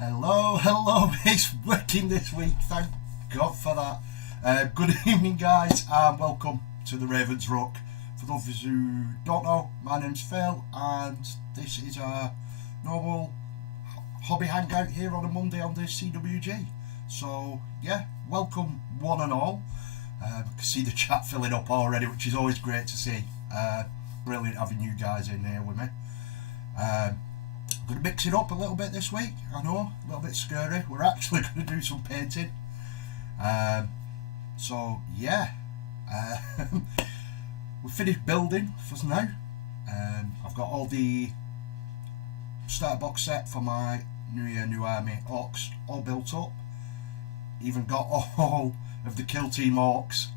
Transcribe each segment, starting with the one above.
Hello, it's working this week, thank God for that. Good evening guys and welcome to the Ravens Rock. For those of you who don't know, my name's Phil and this is a normal hobby hangout here on a Monday on the CWG. So yeah, welcome one and all. I can see the chat filling up already, which is always great to see. Brilliant having you guys in here with me. I'm going to mix it up a little bit this week. I know, a little bit scary. We're actually going to do some painting. So yeah, we finished building for now. I've got all the starter box set for my New Year, New Army Orks all built up. Even got all of the Kill Team Orks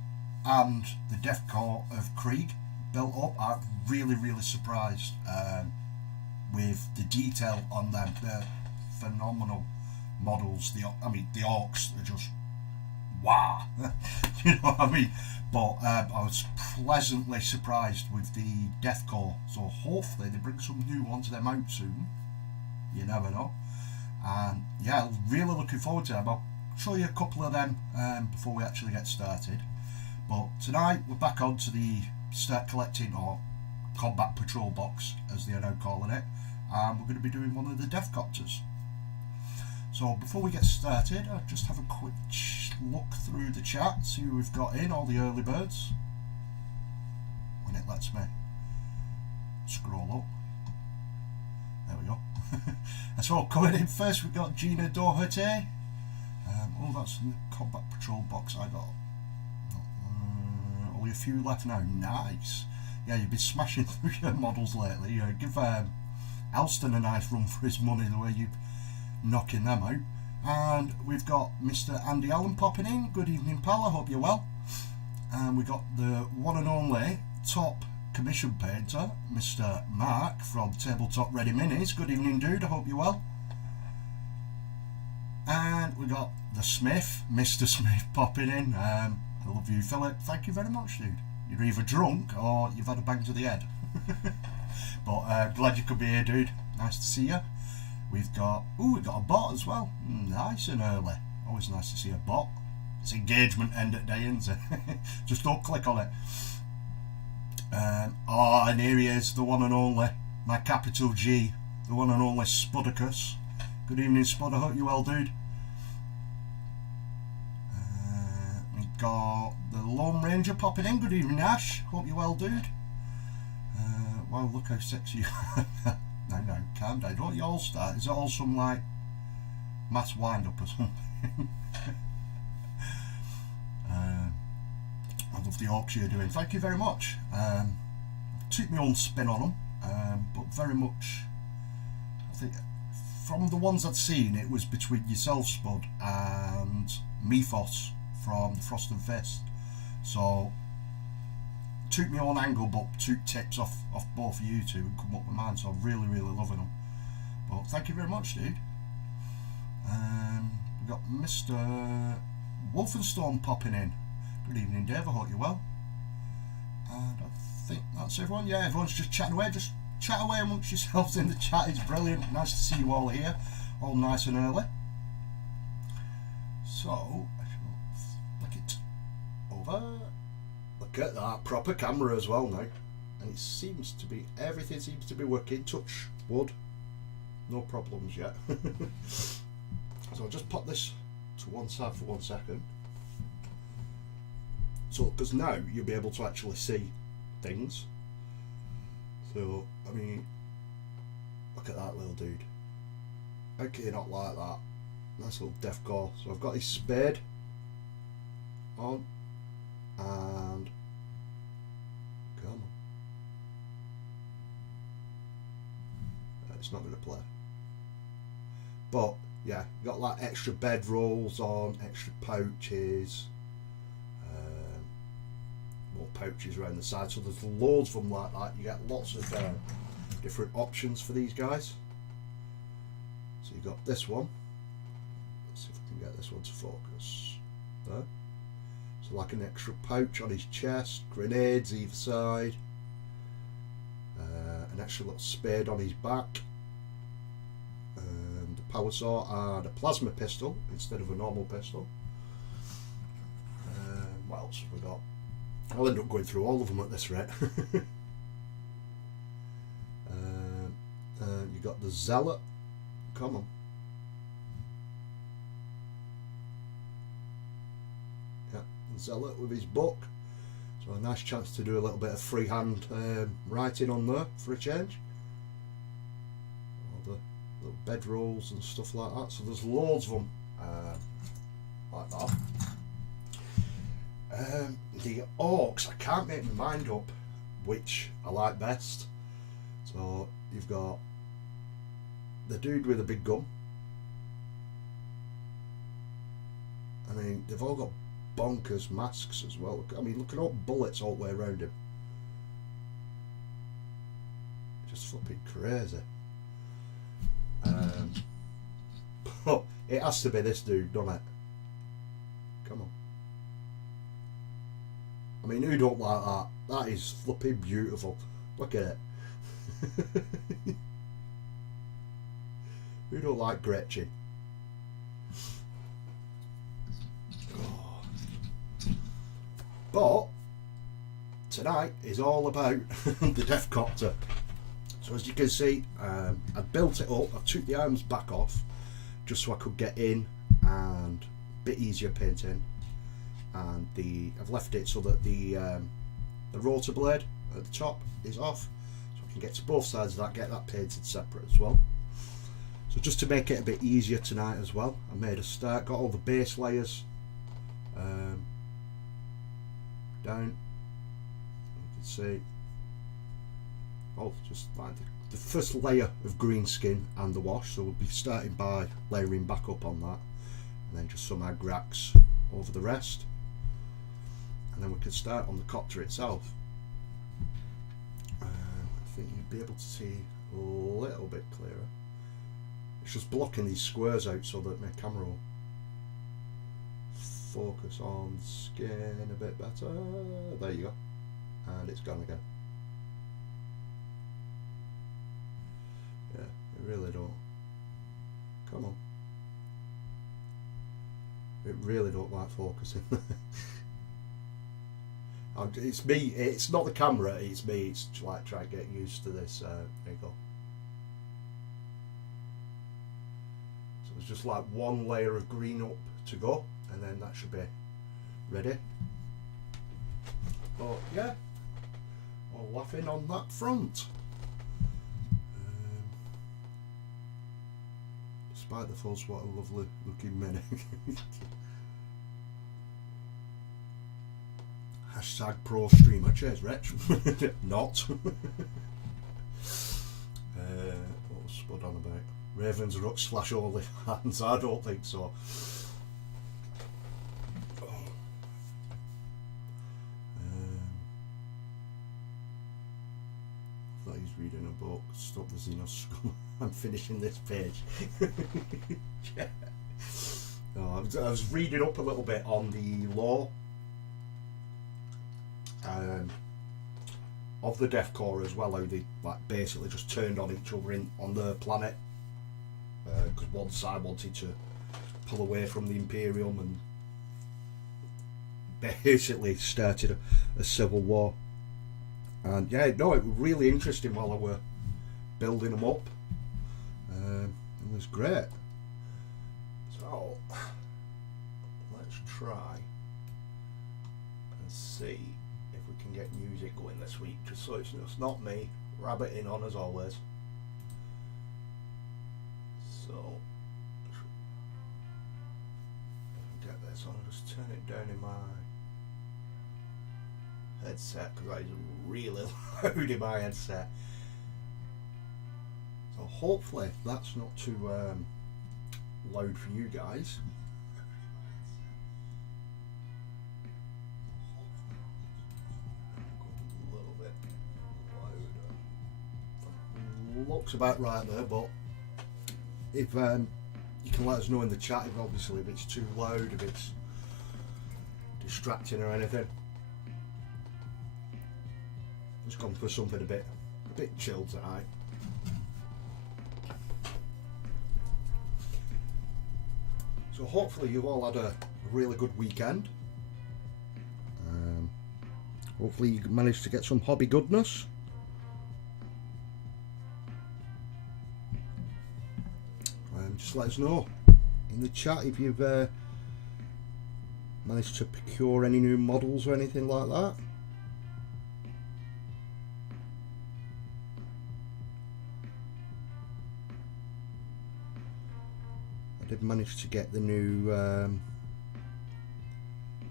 and the Deffkopters of Krieg built up. I'm really surprised with the detail on them. They're phenomenal models. The Orks are just wow. You know what I mean? But I was pleasantly surprised with the Deffkopters. So hopefully they bring some new ones to them out soon. You never know. And yeah, really looking forward to them. I'll show you a couple of them before we actually get started. But tonight we're back on to the start collecting or Combat Patrol box, as they are now calling it, and we're going to be doing one of the Deffkopters. So before we get started, I'll just have a quick look through the chat, see who we've got in, all the early birds, when it lets me scroll up. There we go. And so coming in first, we've got Gina Doherty. Oh, that's in the Combat Patrol box I got. Only a few left now. Nice. Yeah, you've been smashing through your models lately. Give Alston a nice run for his money the way you're knocking them out. And we've got Mr. Andy Allen popping in. Good evening, pal. I hope you're well. And we got the one and only top commission painter, Mr. Mark from Tabletop Ready Minis. Good evening, dude. I hope you're well. And we got the Smith, Mr. Smith, popping in. I love you, Philip. Thank you very much, dude. You're either drunk or you've had a bang to the head. But glad you could be here, dude. Nice to see you. We've got a bot as well. Nice and early. Always nice to see a bot. It's engagement end at day, isn't it? Just don't click on it. And here he is, the one and only, my capital G, the one and only Spudicus. Good evening, Spud. I hope you're well, dude. We've got the Lone Ranger popping in. Good evening, Ash. Hope you're well, dude. Wow, look how sexy you are. No, calm down. Don't you all start? Is it all some like mass wind up or something? I love the Orks you're doing. Thank you very much. Took my own spin on them, but very much, I think, from the ones I'd seen, it was between yourself, Spud, and Mythos from the Frost and Fist. So took my own angle, but took tips off both of you two and come up with mine. So I'm really loving them. But thank you very much, dude. We've got Mr. Wolfenstone popping in. Good evening, Dave. I hope you're well. And I think that's everyone. Yeah, everyone's just chatting away. Just chat away amongst yourselves in the chat. It's brilliant. Nice to see you all here, all nice and early. So I shall flick it over. Look at that, proper camera as well now, and it seems to be, everything seems to be working. Touch wood, no problems yet. So I'll just pop this to one side for 1 second. So because now you'll be able to actually see things. So I mean, look at that little dude. How can you not like that? Nice little Deffkopter. So I've got his spade on, and come on. It's not going to play. But yeah, got like extra bed rolls on, extra pouches, more pouches around the side. So there's loads of them like that. You get lots of different options for these guys. So you got this one. Let's see if we can get this one to focus. There. So like an extra pouch on his chest, grenades either side, an extra little spade on his back, and power saw and a plasma pistol instead of a normal pistol. What else have we got? I'll end up going through all of them at this rate. You got the Zealot. Come on. Yeah, the Zealot with his book. So a nice chance to do a little bit of freehand writing on there for a change. All the little bedrolls and stuff like that. So there's loads of them like that. The orcs, I can't make my mind up which I like best. So you've got the dude with a big gun. I mean, they've all got bonkers masks as well. I mean, look at all the bullets all the way around him. Just flipping crazy. But it has to be this dude, doesn't it? Come on. I mean, who don't like that? That is flipping beautiful. Look at it. Who don't like Gretchen? Oh. But tonight is all about the Deffkopter. So as you can see, I built it up. I took the arms back off just so I could get in and a bit easier painting. And I've left it so that the rotor blade at the top is off, so I can get to both sides of that, get that painted separate as well. So just to make it a bit easier tonight as well, I made a start, got all the base layers down. You can see, just like the first layer of green skin and the wash. So we'll be starting by layering back up on that, and then just some agrax over the rest. And then we can start on the copter itself. I think you'd be able to see a little bit clearer. It's just blocking these squares out so that my camera will focus on skin a bit better. There you go. And it's gone again. Yeah, it really don't. Come on. It really don't like focusing. It's me, it's not the camera, it's me, it's like trying to get used to this. There you go. So there's just like one layer of green up to go, and then that should be ready. But yeah, all laughing on that front. Despite the fuzz, what a lovely looking mini. Hashtag pro streamer. Cheers, Rich. Not. What was Spud on about? Ravens Rooks flash all the hands. I don't think so. I thought he's reading a book. Stop the Xenos Scum. I'm finishing this page. Yeah. No, I was reading up a little bit on the lore of the Death Corps as well, how they like basically just turned on each other on the planet because one side wanted to pull away from the Imperium and basically started a civil war. And yeah, no, it was really interesting while I were building them up. It was great. So let's try and see if we can get music going this week, just so it's not me rabbiting on as always. So get this on, just turn it down in my headset because that is really loud in my headset. So hopefully that's not too loud for you guys. A little bit louder. Looks about right there, but if you can let us know in the chat if obviously if it's too loud, if it's distracting or anything. Just gone for something a bit chilled tonight. So hopefully you've all had a really good weekend. Hopefully you managed to get some hobby goodness. Just let us know in the chat if you've managed to procure any new models or anything like that. I did manage to get the new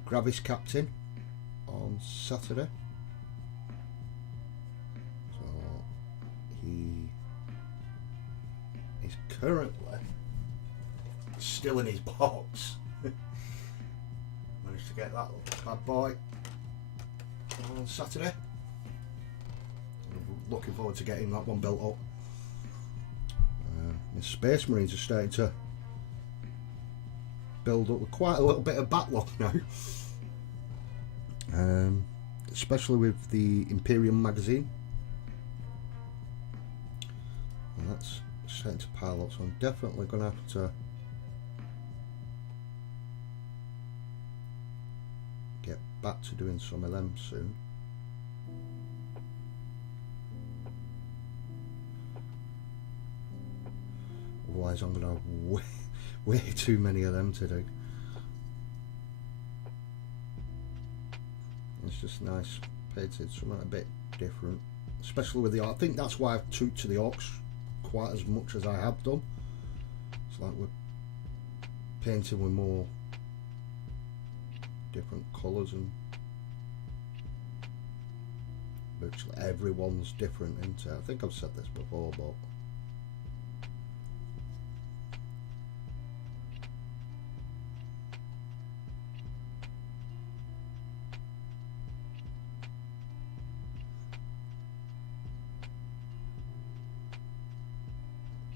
Gravis Captain on Saturday, so he is currently still in his box. Managed to get that bad boy on Saturday. I'm looking forward to getting that one built up. My Space Marines are starting to build up with quite a little bit of backlog now. Especially with the Imperium magazine. And that's starting to pile up, so I'm definitely going to have to get back to doing some of them soon. Otherwise I'm going to have way too many of them to do. It's just nice painted, something a bit different, especially with the art. I think that's why I've took to the Orks quite as much as I have done. It's like we're painting with more different colours, and virtually everyone's different, isn't it? I think I've said this before, but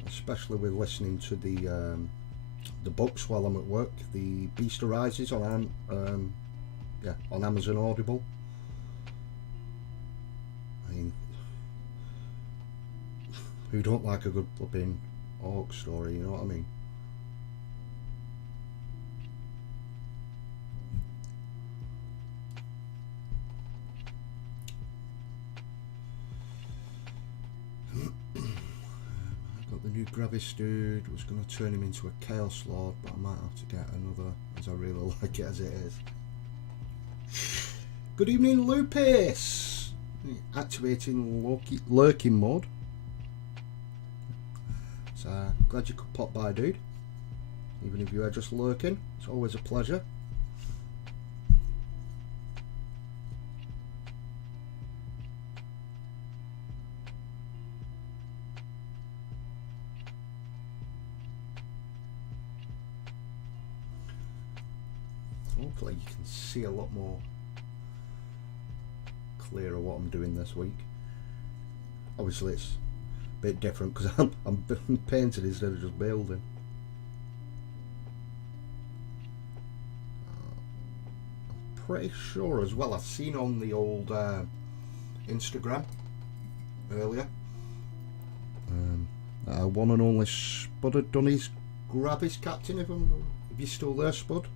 especially with listening to the books while I'm at work. The Beast Arises on on Amazon Audible. I mean, who don't like a good flipping orc story? You know what I mean? New Gravis dude, was going to turn him into a Chaos Lord, but I might have to get another, as I really like it as it is. Good evening, Lupus! Activating lurking mode. So, glad you could pop by, dude. Even if you are just lurking, it's always a pleasure. Hopefully you can see a lot more clearer what I'm doing this week. Obviously it's a bit different because I'm painting instead of just building. I'm pretty sure as well, I've seen on the old Instagram earlier, one and only Spud had done his Gravis Captain. If you're still there, Spud,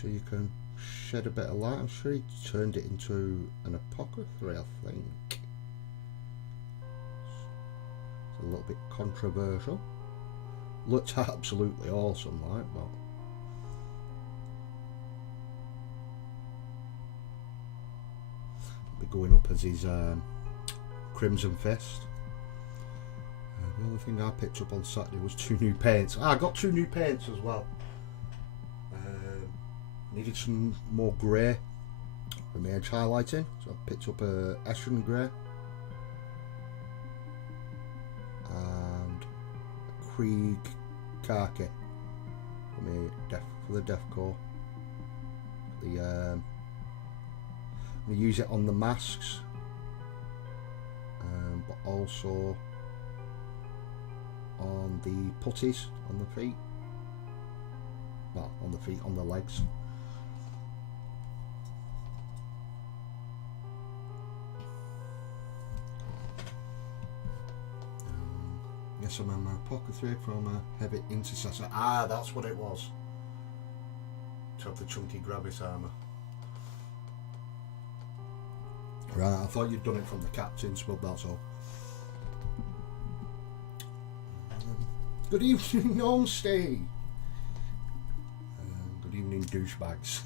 so you can shed a bit of light. I'm sure he turned it into an apothecary, I think. It's a little bit controversial. Looked absolutely awesome, like, but be going up as his Crimson Fist. The only thing I picked up on Saturday was 2 new paints. I got 2 new paints as well. Needed some more grey for my edge highlighting, so I picked up a Eshin grey and a Krieg khaki for the Deffko. I'm going to use it on the masks, but also on the putties on the feet. Well, on the feet, on the legs. SMM pocket thread from a heavy intercessor. Ah, that's what it was. To have the chunky gravis armour. Right, I thought you'd done it from the captain's, but that's all. Good evening, Onstay. Good evening, douchebags.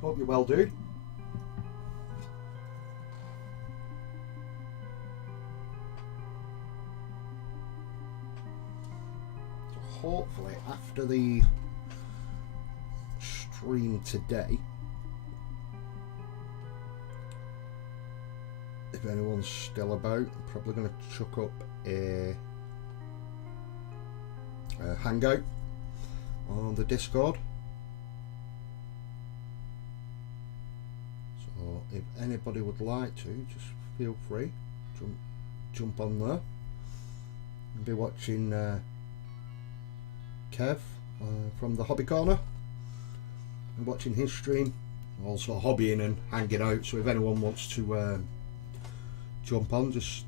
Hope you're well, dude. Hopefully after the stream today, if anyone's still about, I'm probably going to chuck up a Hangout on the Discord. So if anybody would like to, just feel free, jump on there. I'll be watching Kev from the Hobby Corner. I'm watching his stream, also hobbying and hanging out, so if anyone wants to jump on, just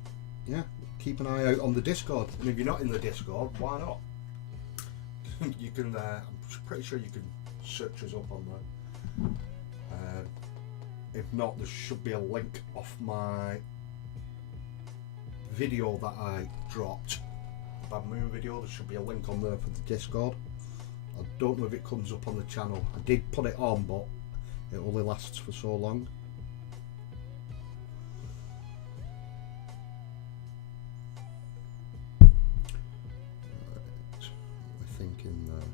keep an eye out on the Discord. And if you're not in the Discord, why not? You can I'm pretty sure you can search us up on there. If not, there should be a link off my video that I dropped, Bad Moon video. There should be a link on there for the Discord. I don't know if it comes up on the channel. I did put it on, but it only lasts for so long. Right, we're thinking there.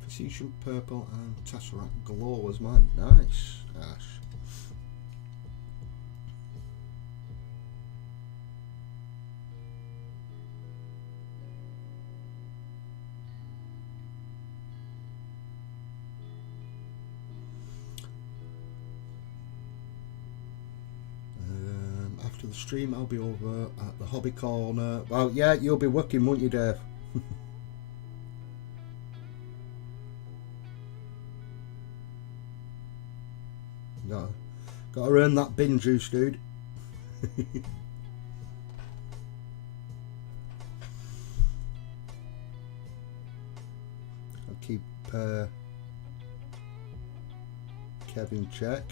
Precision purple and Tesseract glow was mine. Nice, Ash. After the stream, I'll be over at the Hobby Corner. Well, yeah, you'll be working, won't you, Dave? Gotta earn that bin juice, dude. I'll keep Kevin check.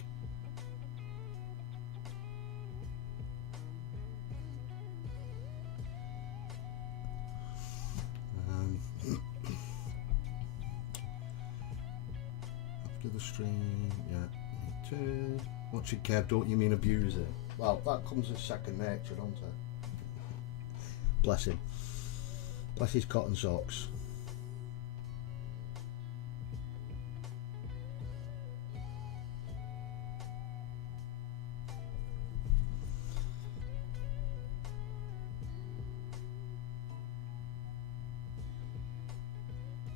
After the stream, yeah, me too. Watch it, Kev, don't you mean abuse it? Well, that comes as second nature, don't it? Bless him. Bless his cotton socks.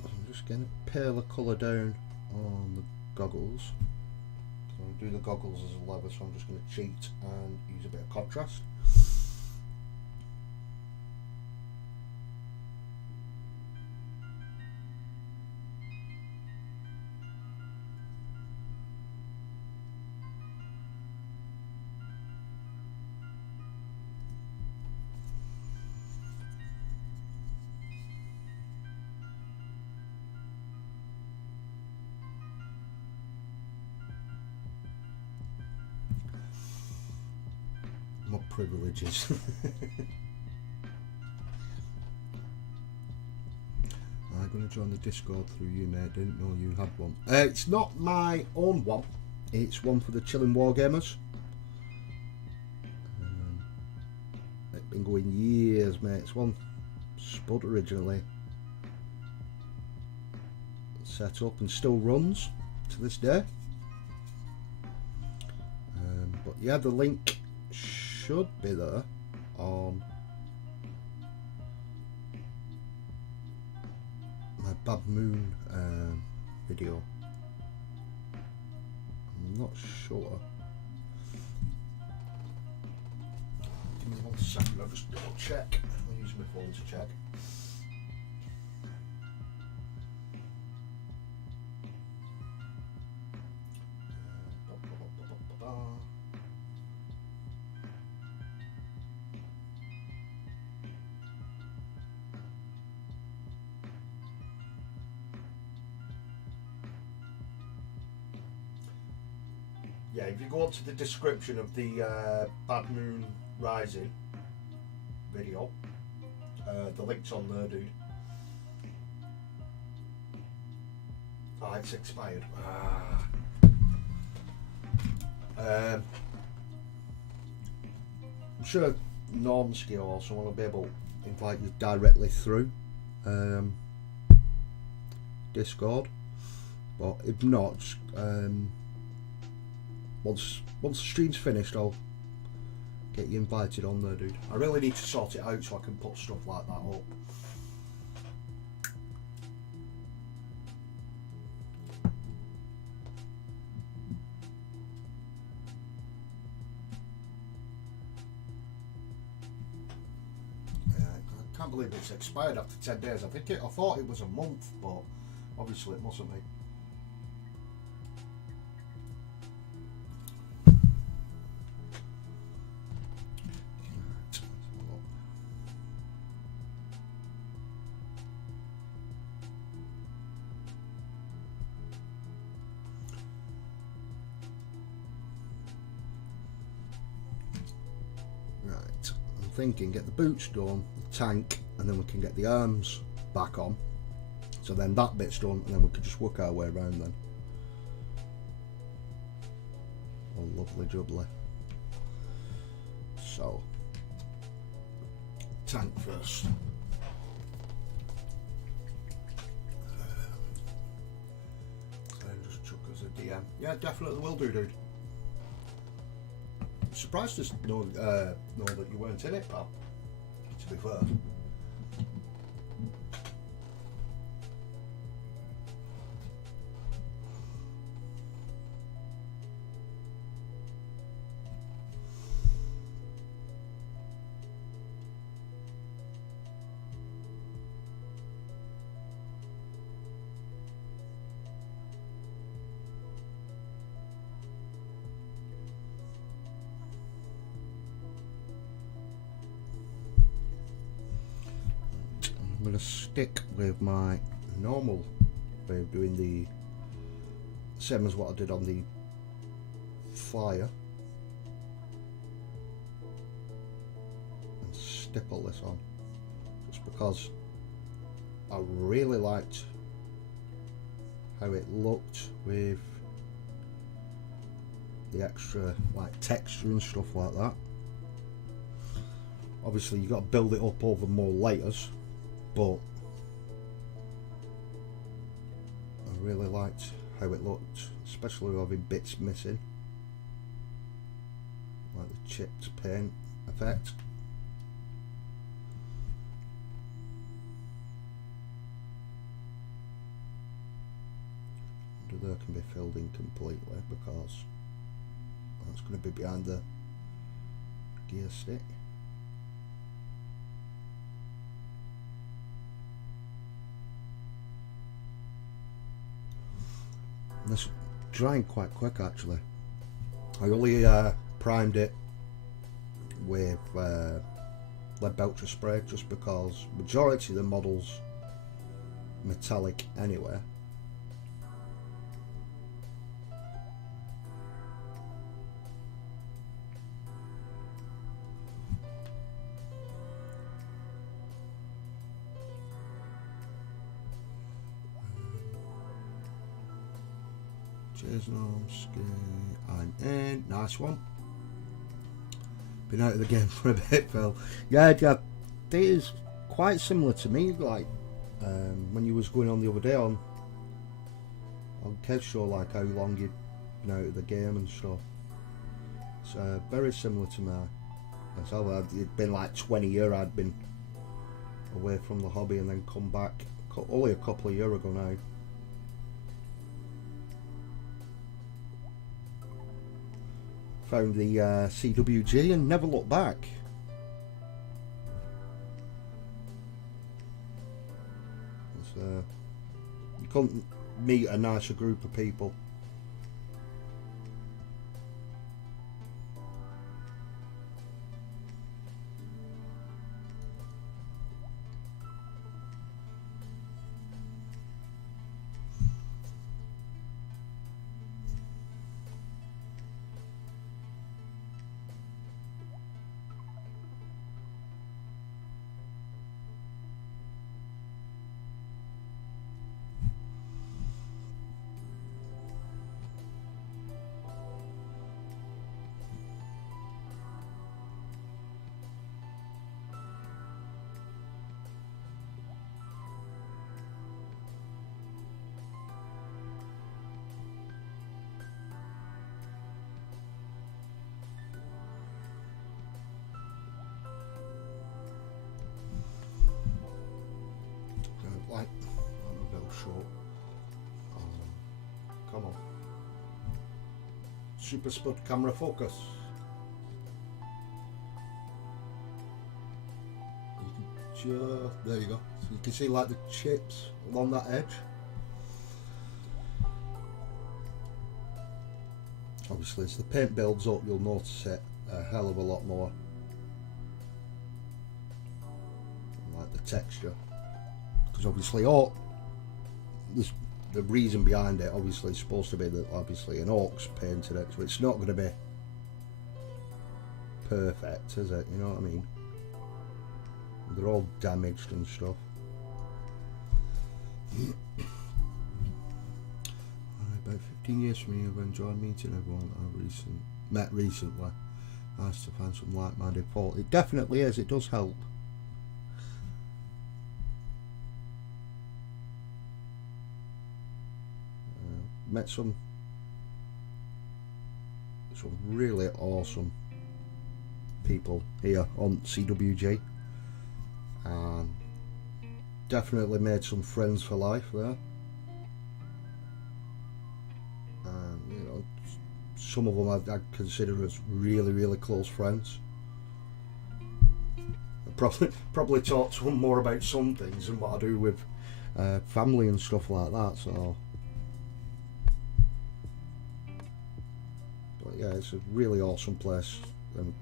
I'm just going to pale the colour down on the goggles. Do the goggles as a leather, so I'm just going to cheat and use a bit of contrast. Privileges. I'm going to join the Discord through you, mate. Didn't know you had one. It's not my own one. It's one for the Chilling Wargamers. It's been going years, mate. It's one Spud originally set up and still runs to this day. But yeah, the link should be there on my Bad Moon video. I'm not sure. a second, I'll just double check. I'll use my phone to check. Yeah, if you go on to the description of the Bad Moon Rising video, the link's on there, dude. Oh, it's expired. I'm sure Normski or someone will be able to invite you directly through Discord, but if not, once the stream's finished, I'll get you invited on there, dude. I really need to sort it out so I can put stuff like that up. I can't believe it's expired after 10 days. I thought it was a month, but obviously it mustn't be. Thinking get the boots done, the tank, and then we can get the arms back on, so then that bit's done, and then we can just work our way around then. Oh, lovely jubbly. So tank first. And just chuck us a DM. Yeah, definitely will do, dude. Surprised to know that you weren't in it, pal, to be fair. I'm going to stick with my normal way of doing the same as what I did on the flyer and stipple this on, just because I really liked how it looked with the extra like texture and stuff like that. Obviously you've got to build it up over more layers, but I really liked how it looked, especially with having bits missing, like the chipped paint effect. Under there can be filled in completely because that's going to be behind the gear stick. This drying quite quick actually. I only primed it with lead belcher spray just because majority of the models metallic anyway. I'm in. Nice one. Been out of the game for a bit, Phil. Yeah, it is quite similar to me. Like when you was going on the other day on Kev Show, like how long you'd been out of the game and stuff. It's very similar to me. Myself, it'd been like 20 years I'd been away from the hobby and then come back only a couple of years ago now. Found the CWG and never looked back. You couldn't meet a nicer group of people. Like, I'm a bit short. Come on. Super spud camera focus. You can there you go. So you can see like the chips along that edge. Obviously, as the paint builds up, you'll notice it a hell of a lot more. Like the texture. Because obviously, the reason behind it obviously is supposed to be that obviously an Ork's painted it, so it's not going to be perfect, is it? You know what I mean? They're all damaged and stuff. About 15 years from me, I've enjoyed meeting everyone I've met recently. Nice to find some like-minded folk. It definitely is. It does help. Met some really awesome people here on CWG, and definitely made some friends for life there. You know, some of them I'd consider as really close friends. I probably talk to them more about some things than what I do with family and stuff like that. So. Yeah, it's a really awesome place and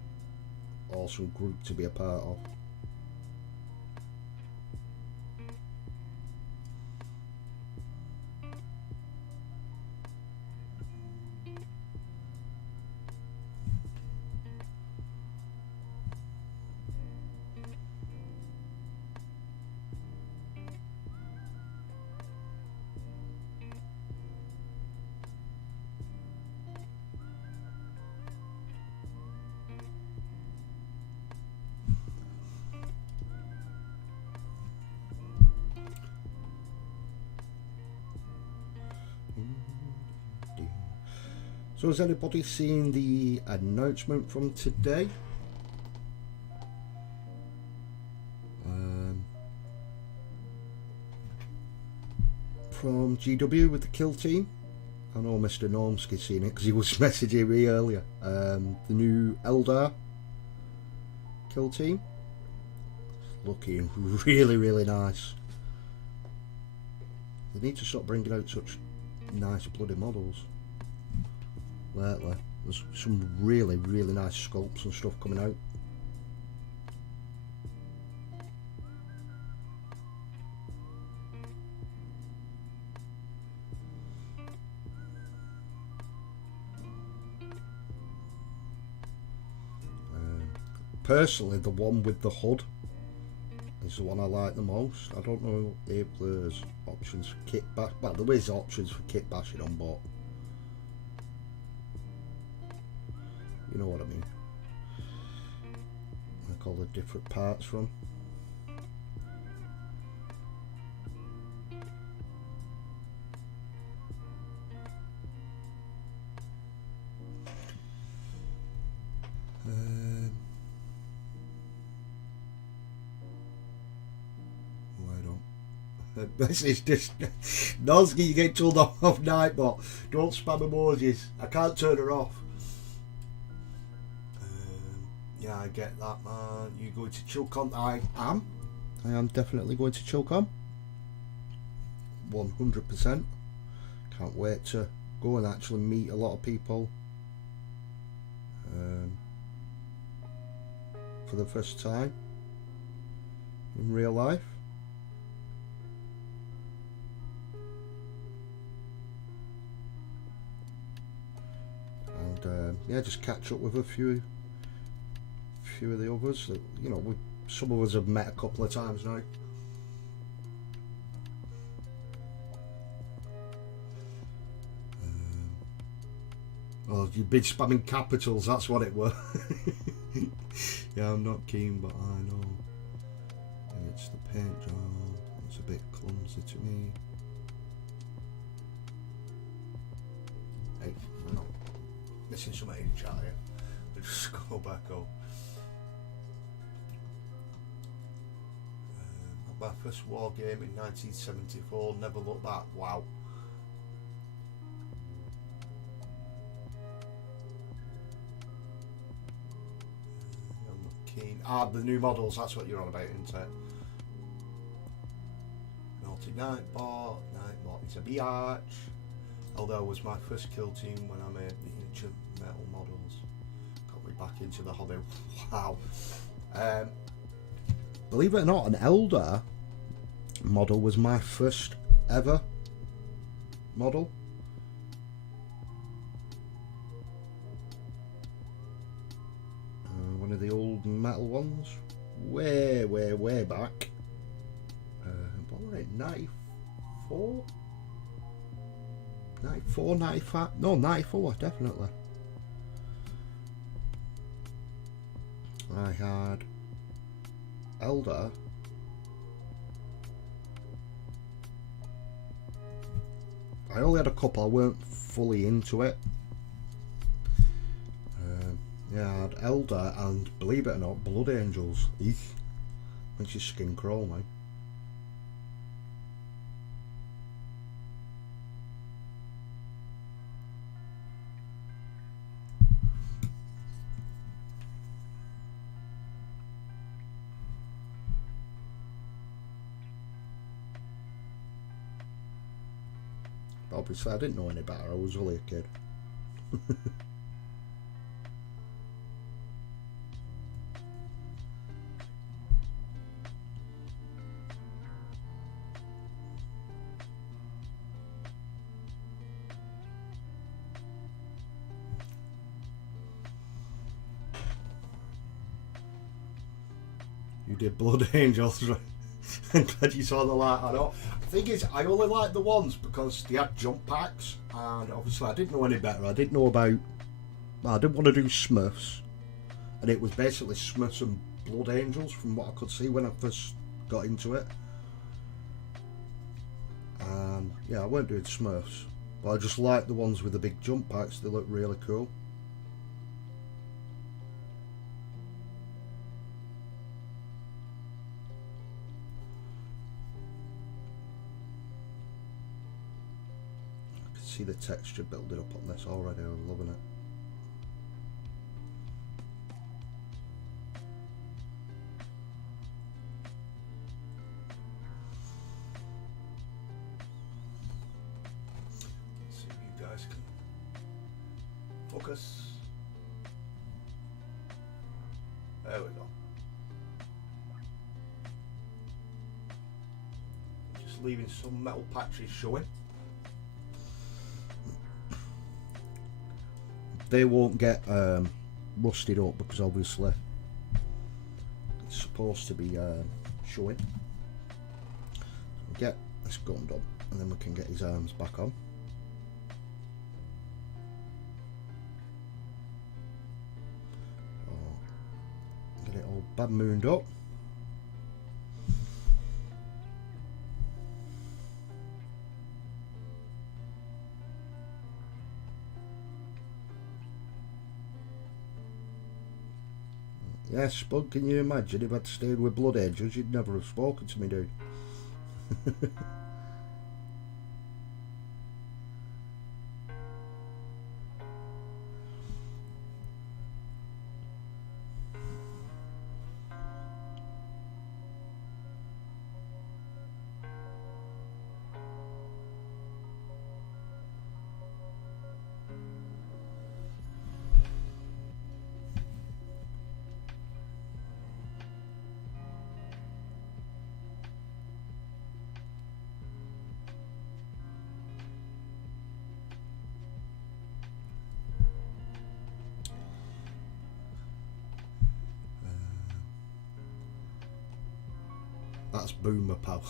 awesome group to be a part of. So has anybody seen the announcement from today? From GW with the kill team. I know Mr. Normsky's seen it because he was messaging me earlier. The new Eldar kill team. Looking really nice. They need to stop bringing out such nice bloody models. Lately, there's some really nice sculpts and stuff coming out. Personally, the one with the hood is the one I like the most. I don't know if there's options for kit bash. Well, there is options for kit bashing on, but you know what I mean. Like all the different parts from. This is just Nosky, you get told off Nightbot. Don't spam emojis. I can't turn her off. Yeah, I get that, man. You going to ChillCon? I am definitely going to ChillCon. 100%. Can't wait to go and actually meet a lot of people for the first time in real life. And yeah, just catch up with a few of the others that, you know, some of us have met a couple of times now. Oh, you've been spamming capitals, that's what it were. Yeah, I'm not keen, but I know. And it's the paint job. It's a bit clumsy to me. Hey, I'm not missing something in chat here. I'll just go back up. My first war game in 1974, never looked back. Wow. The new models, that's what you're on about, isn't it? Naughty Nightbot, Nightbot is a biatch. Although was my first kill team when I made the ancient metal models. Got me back into the hobby. Wow. Believe it or not, an Elder model was my first ever model. One of the old metal ones, way back. What were it, 94? 94, 95? No, 94, definitely. I had Elder. I only had a couple, I weren't fully into it. Yeah, I had Elder and, believe it or not, Blood Angels. Eek. Makes your skin crawl, man. Obviously, I didn't know any better. I was only a kid. You did Blood Angels, right? I'm glad you saw the light. I know. The thing is, I only like the ones because they had jump packs, and obviously I didn't know any better. I didn't know about. I didn't want to do Smurfs, and it was basically Smurfs and Blood Angels from what I could see when I first got into it. And yeah, I weren't doing Smurfs, but I just liked the ones with the big jump packs. They look really cool. See the texture building up on this already. I'm loving it. Let's see if you guys can focus. There we go. Just leaving some metal patches showing. They won't get rusted up because obviously it's supposed to be showing. So get this gun done and then we can get his arms back on. So, get it all bad mooned up. Yes, Spud, can you imagine if I'd stayed with Blood Angels, you'd never have spoken to me, dude. That's Boomer, pal.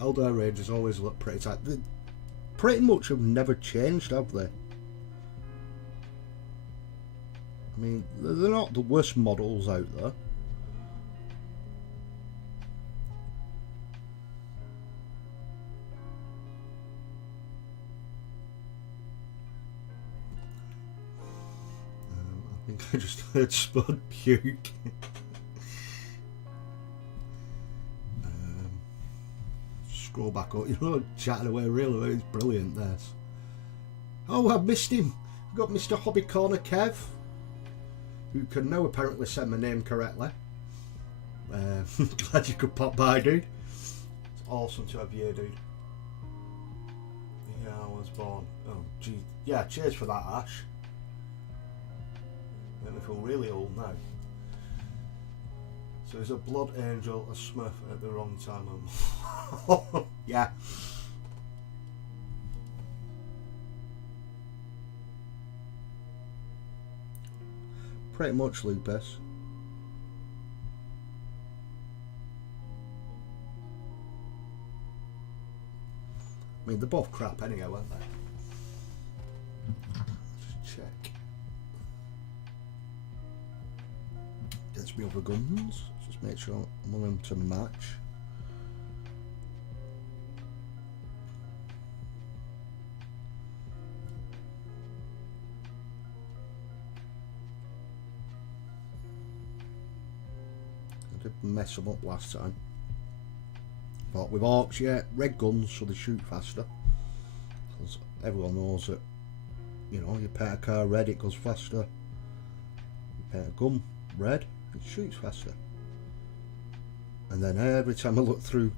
Eldar Rangers always look pretty tight. They pretty much have never changed, have they? I mean, they're not the worst models out there. I think I just heard Spud puke. Scroll back up, you know, chatting away really, it's brilliant, this. Oh, I've missed him. I've got Mr. Hobby Corner Kev, who can now apparently say my name correctly. Glad you could pop by, dude. It's awesome to have you, dude. Yeah, I was born. Oh, gee. Yeah, cheers for that, Ash. Make me feel really old now. So is a blood angel a smurf at the wrong time? Yeah. Pretty much, Lupus. I mean, they're both crap anyway, aren't they? Just check. Gets me other guns. Just make sure I'm on them to match. I did mess them up last time. But with Orks, yeah, red guns so they shoot faster. Because everyone knows that, you know, you paint a car red, it goes faster. You paint a gun red, it shoots faster. And then every time I look through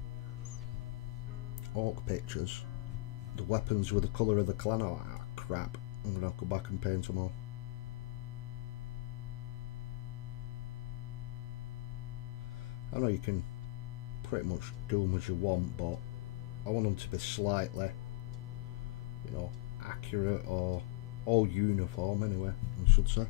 Ork pictures, the weapons were the colour of the clan. Oh, crap, I'm going to have to go back and paint them all. I know you can pretty much do them as you want, but I want them to be slightly, you know, accurate or all uniform anyway, I should say.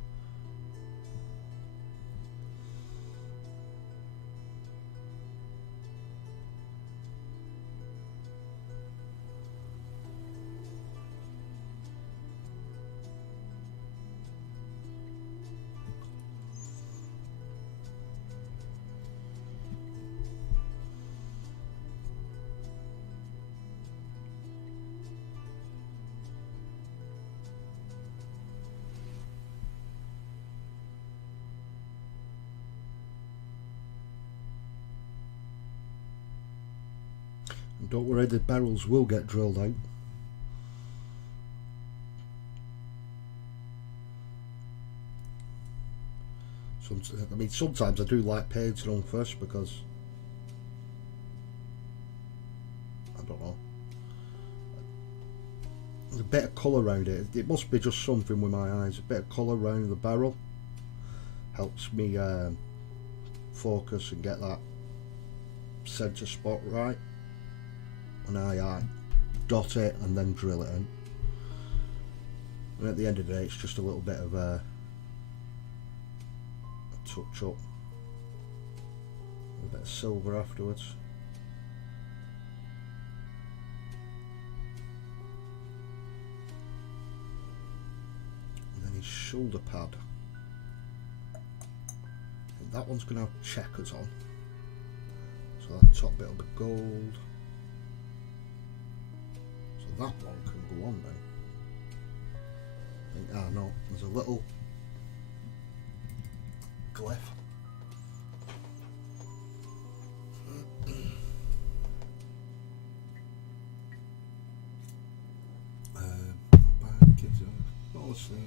Don't worry, the barrels will get drilled out. I mean, sometimes I do like painting on first because I don't know, there's a bit of colour around it. It must be just something with my eyes. A bit of colour around the barrel helps me focus and get that centre spot right. And I dot it and then drill it in. And at the end of the day, it's just a little bit of a touch up. A bit of silver afterwards. And then his shoulder pad. I think that one's going to have checkers on. So that top bit will be gold. That one can go on then. I think, no, there's a little glyph. Not bad, kids. Honestly.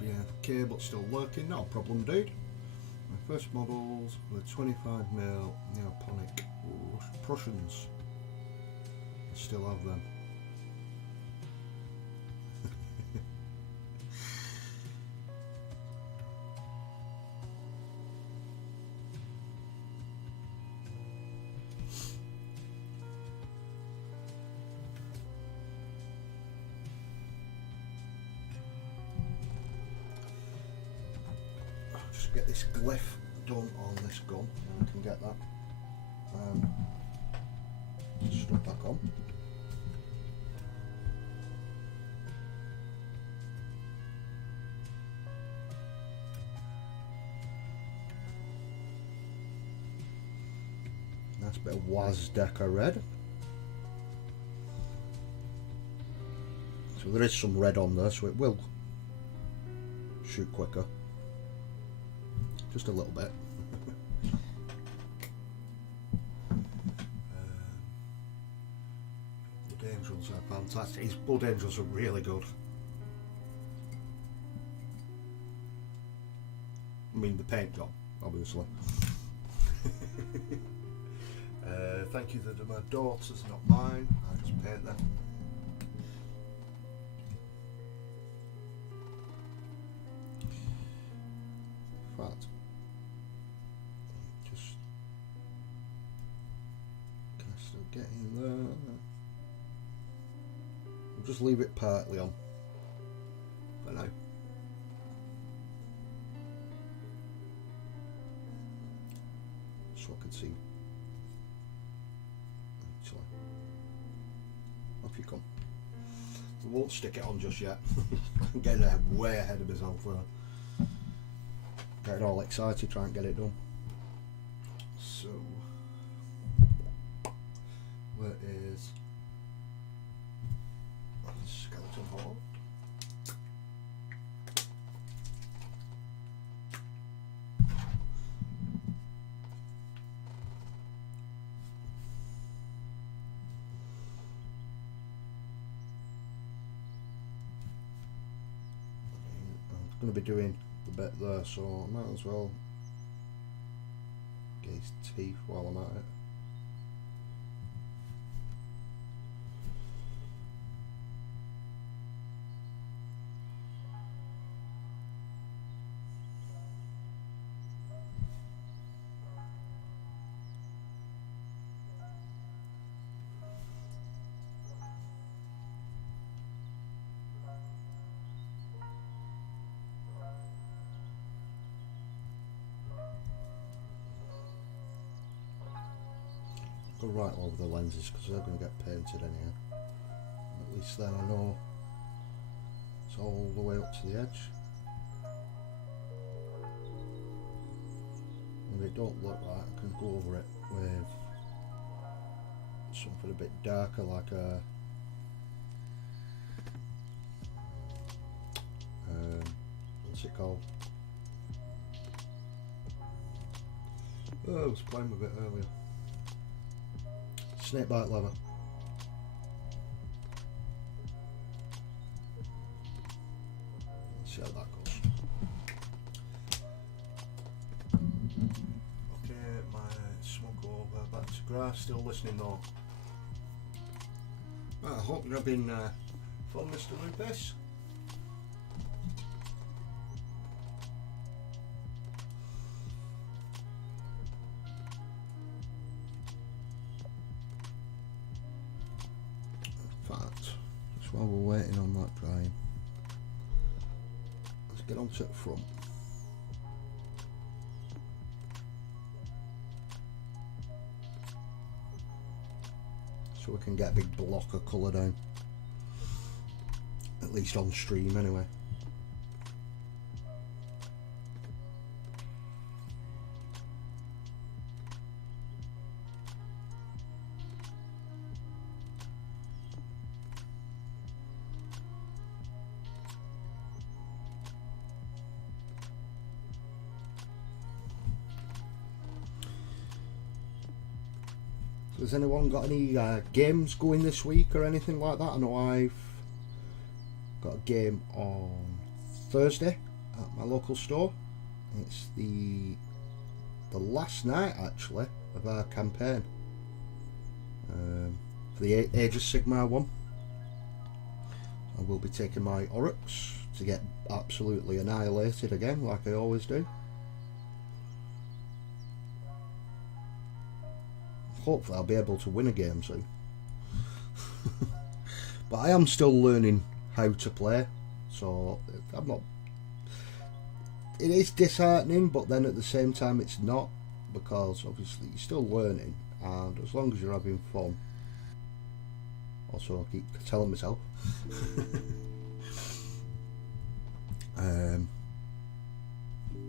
BFK, but still working, not a problem, dude. My first models were 25mm Neoponic Prussians. I still have them. get this glyph done on this gun, and I can get that stuck back on. Nice bit of Wazdeka red. So there is some red on there, so it will shoot quicker. Just a little bit. Blood Angels are fantastic. His Blood Angels are really good. I mean the paint job, obviously. Thank you, that are my daughters, not mine. I just paint them. Right. Just can I still get in there? I'll just leave it partly on for now. So I can see. Actually, off you come. I won't stick it on just yet. I'm getting way ahead of myself there. Getting all excited, trying to get it done. So, where is skeleton horde? I'm going to be doing the bit there, so I might as well get his teeth while I'm at it. Go right over the lenses because they're going to get painted anyhow. At least then I know it's all the way up to the edge. If it don't look right, I can go over it with something a bit darker, like a what's it called? Oh, I was playing with it earlier. Snakebite leather. Let's see how that goes. Okay, my smoke over back to grass. Still listening though. Right, I hope you're having fun, Mr. Lupus. While we're waiting on that drying, let's get on to the front. So we can get a big block of colour down, at least on stream anyway. Has anyone got any games going this week or anything like that? I know I've got a game on Thursday at my local store. It's the last night actually of our campaign for the Age of Sigmar one. I will be taking my Orks to get absolutely annihilated again, like I always do. Hopefully I'll be able to win a game soon. But I am still learning how to play, so I'm not it is disheartening, but then at the same time it's not, because obviously you're still learning, and as long as you're having fun. Also, I keep telling myself.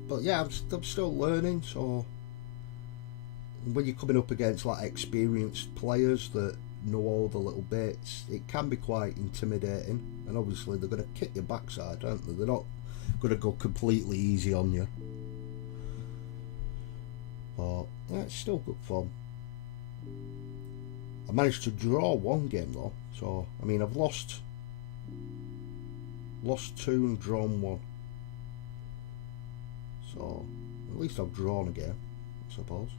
But yeah, I'm still learning, so when you're coming up against like experienced players that know all the little bits, it can be quite intimidating, and obviously they're going to kick your backside, aren't they? They're not going to go completely easy on you, but yeah, it's still good fun. I managed to draw one game though, so I mean I've lost 2 and drawn 1, so at least I've drawn a game, I suppose.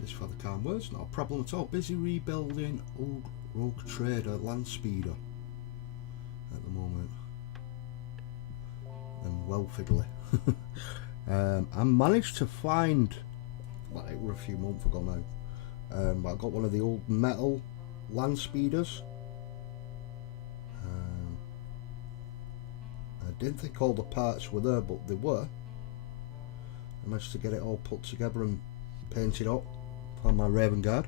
Just for the calm words, not a problem at all. Busy rebuilding old rogue trader land speeder at the moment, and well fiddly. I managed to find, well, it was a few months ago now, but I got one of the old metal land speeders. I didn't think all the parts were there, but they were. I managed to get it all put together and painted up on my Raven Guard.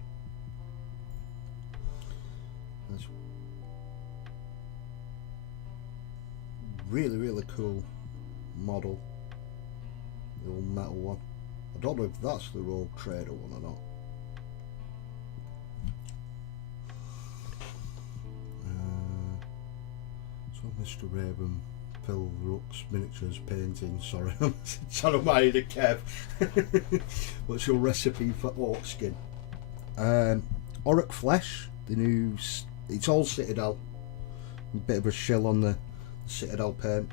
That's really cool model, the old metal one. I don't know if that's the Rogue Trader one or not. So Mr. Raven, Phil Rooks miniatures painting. Sorry, I'm trying to mind a Kev. What's your recipe for orc skin? Ork flesh. The new. It's all Citadel. A bit of a shell on the Citadel paint.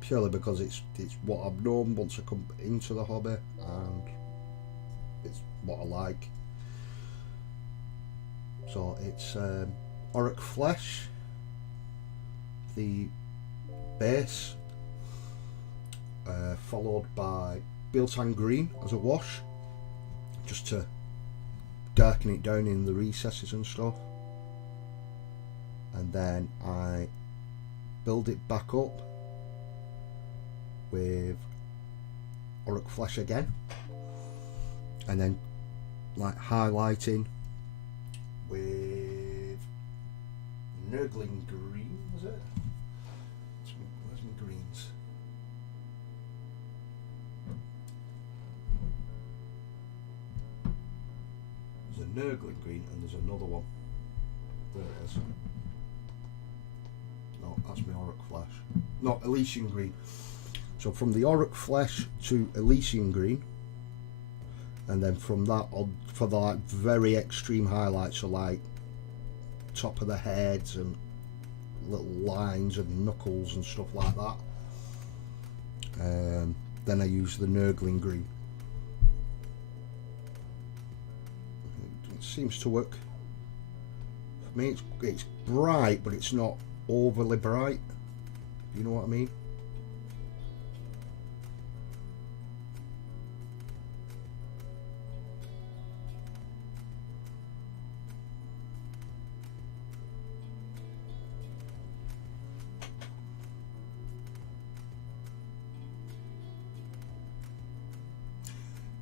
Purely because it's what I've known once I come into the hobby, and it's what I like. So it's Ork flesh, the base, followed by Biltang green as a wash, just to darken it down in the recesses and stuff, and then I build it back up with Ork flesh again, and then like highlighting with Nurgling green, was it? Where's my greens? There's a Nurgling green and there's another one. There it is. No, that's my Ork flesh. No, Elysian green. So from the Ork flesh to Elysian green, and then from that on for the like very extreme highlights, so like top of the heads and little lines and knuckles and stuff like that. Then I use the Nurgling green. It seems to work for me. It's bright, but it's not overly bright. You know what I mean?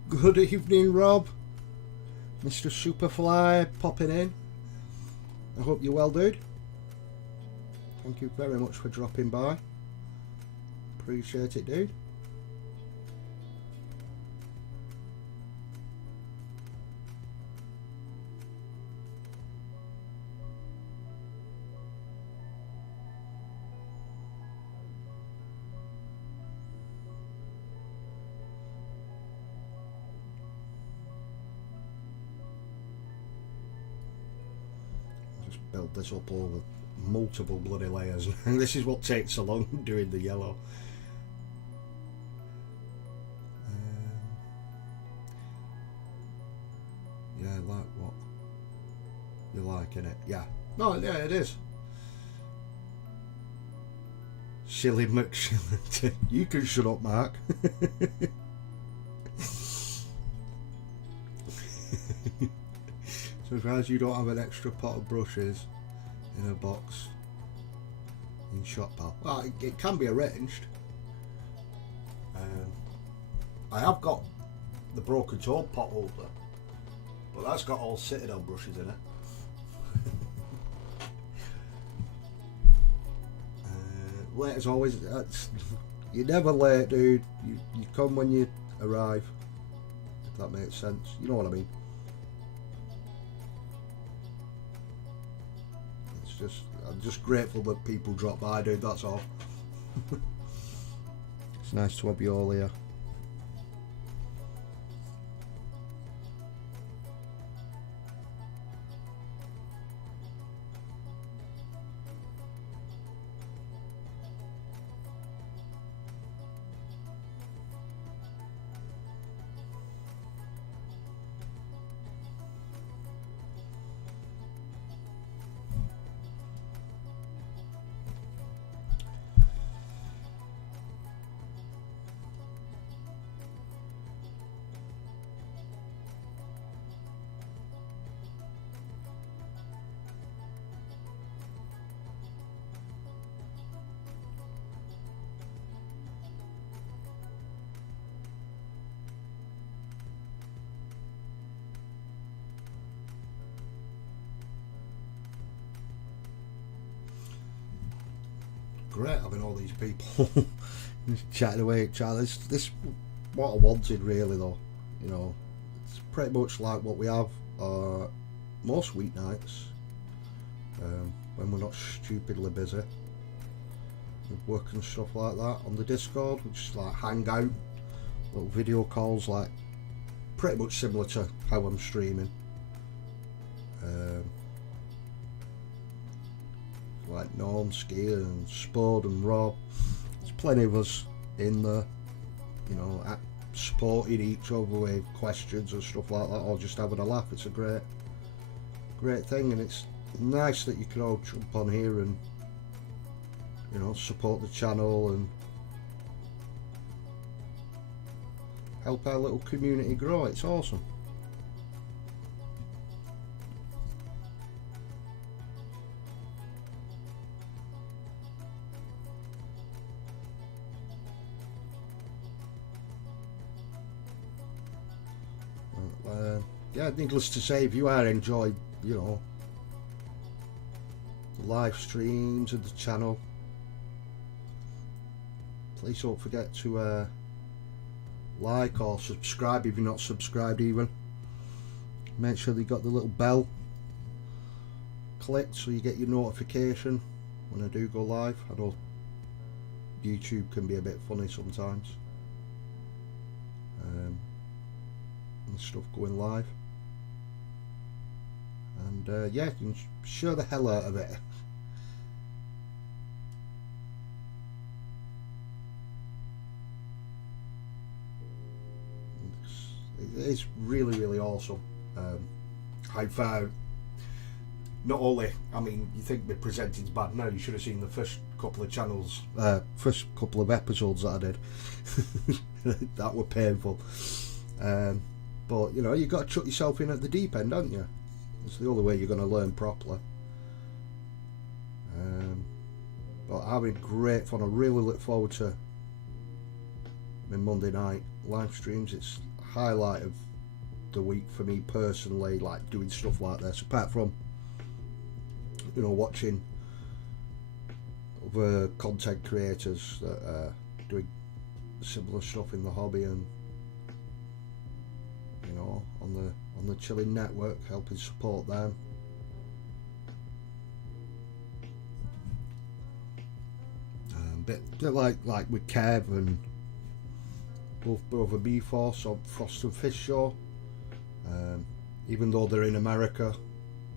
Good evening, Rob. Mr. Superfly popping in. I hope you're well, dude. Thank you very much for dropping by. Appreciate it, dude. Build this up over multiple bloody layers. And this is what takes so long doing the yellow. Yeah, like what you like in it. Yeah, no, yeah, it is. Silly McShillington. You can shut up, Mark. Surprised you don't have an extra pot of brushes in a box in shop, pal. Well, it can be arranged. I have got the broken toad pot holder, but that's got all Citadel brushes in it. Late as always. You're never late, dude. You come when you arrive, if that makes sense. You know what I mean. It's just, I'm just grateful that people drop by, dude, that's all. It's nice to have you all here. Great having all these people chatting away at each other. This what I wanted, really, though. You know, it's pretty much like what we have most weeknights when we're not stupidly busy with work and stuff like that on the Discord, which is like Hangout, little video calls, like pretty much similar to how I'm streaming. Like Norm, Skier and Spud and Rob, there's plenty of us in there, you know, supporting each other with questions and stuff like that, or just having a laugh. It's a great thing, and it's nice that you can all jump on here and, you know, support the channel and help our little community grow. It's awesome. Yeah, needless to say, if you are enjoying, you know, the live streams of the channel, please don't forget to like or subscribe if you're not subscribed even. Make sure you got the little bell clicked so you get your notification when I do go live. I know YouTube can be a bit funny sometimes, and stuff going live. And yeah, you can share the hell out of it. It's really awesome. How far, not only, I mean, you think the presenting's bad now, you should have seen the first couple of channels, first couple of episodes that I did. That were painful. But, you know, you've got to chuck yourself in at the deep end, haven't you? It's the only way you're going to learn properly. But I'm having great fun. I really look forward to my Monday night live streams. It's a highlight of the week for me personally, like doing stuff like this. Apart from, you know, watching other content creators that are doing similar stuff in the hobby, and, you know, on the Chilling Network, helping support them. Bit like with Kev and both Brother B-Force on Frost and Fish Show. Even though they're in America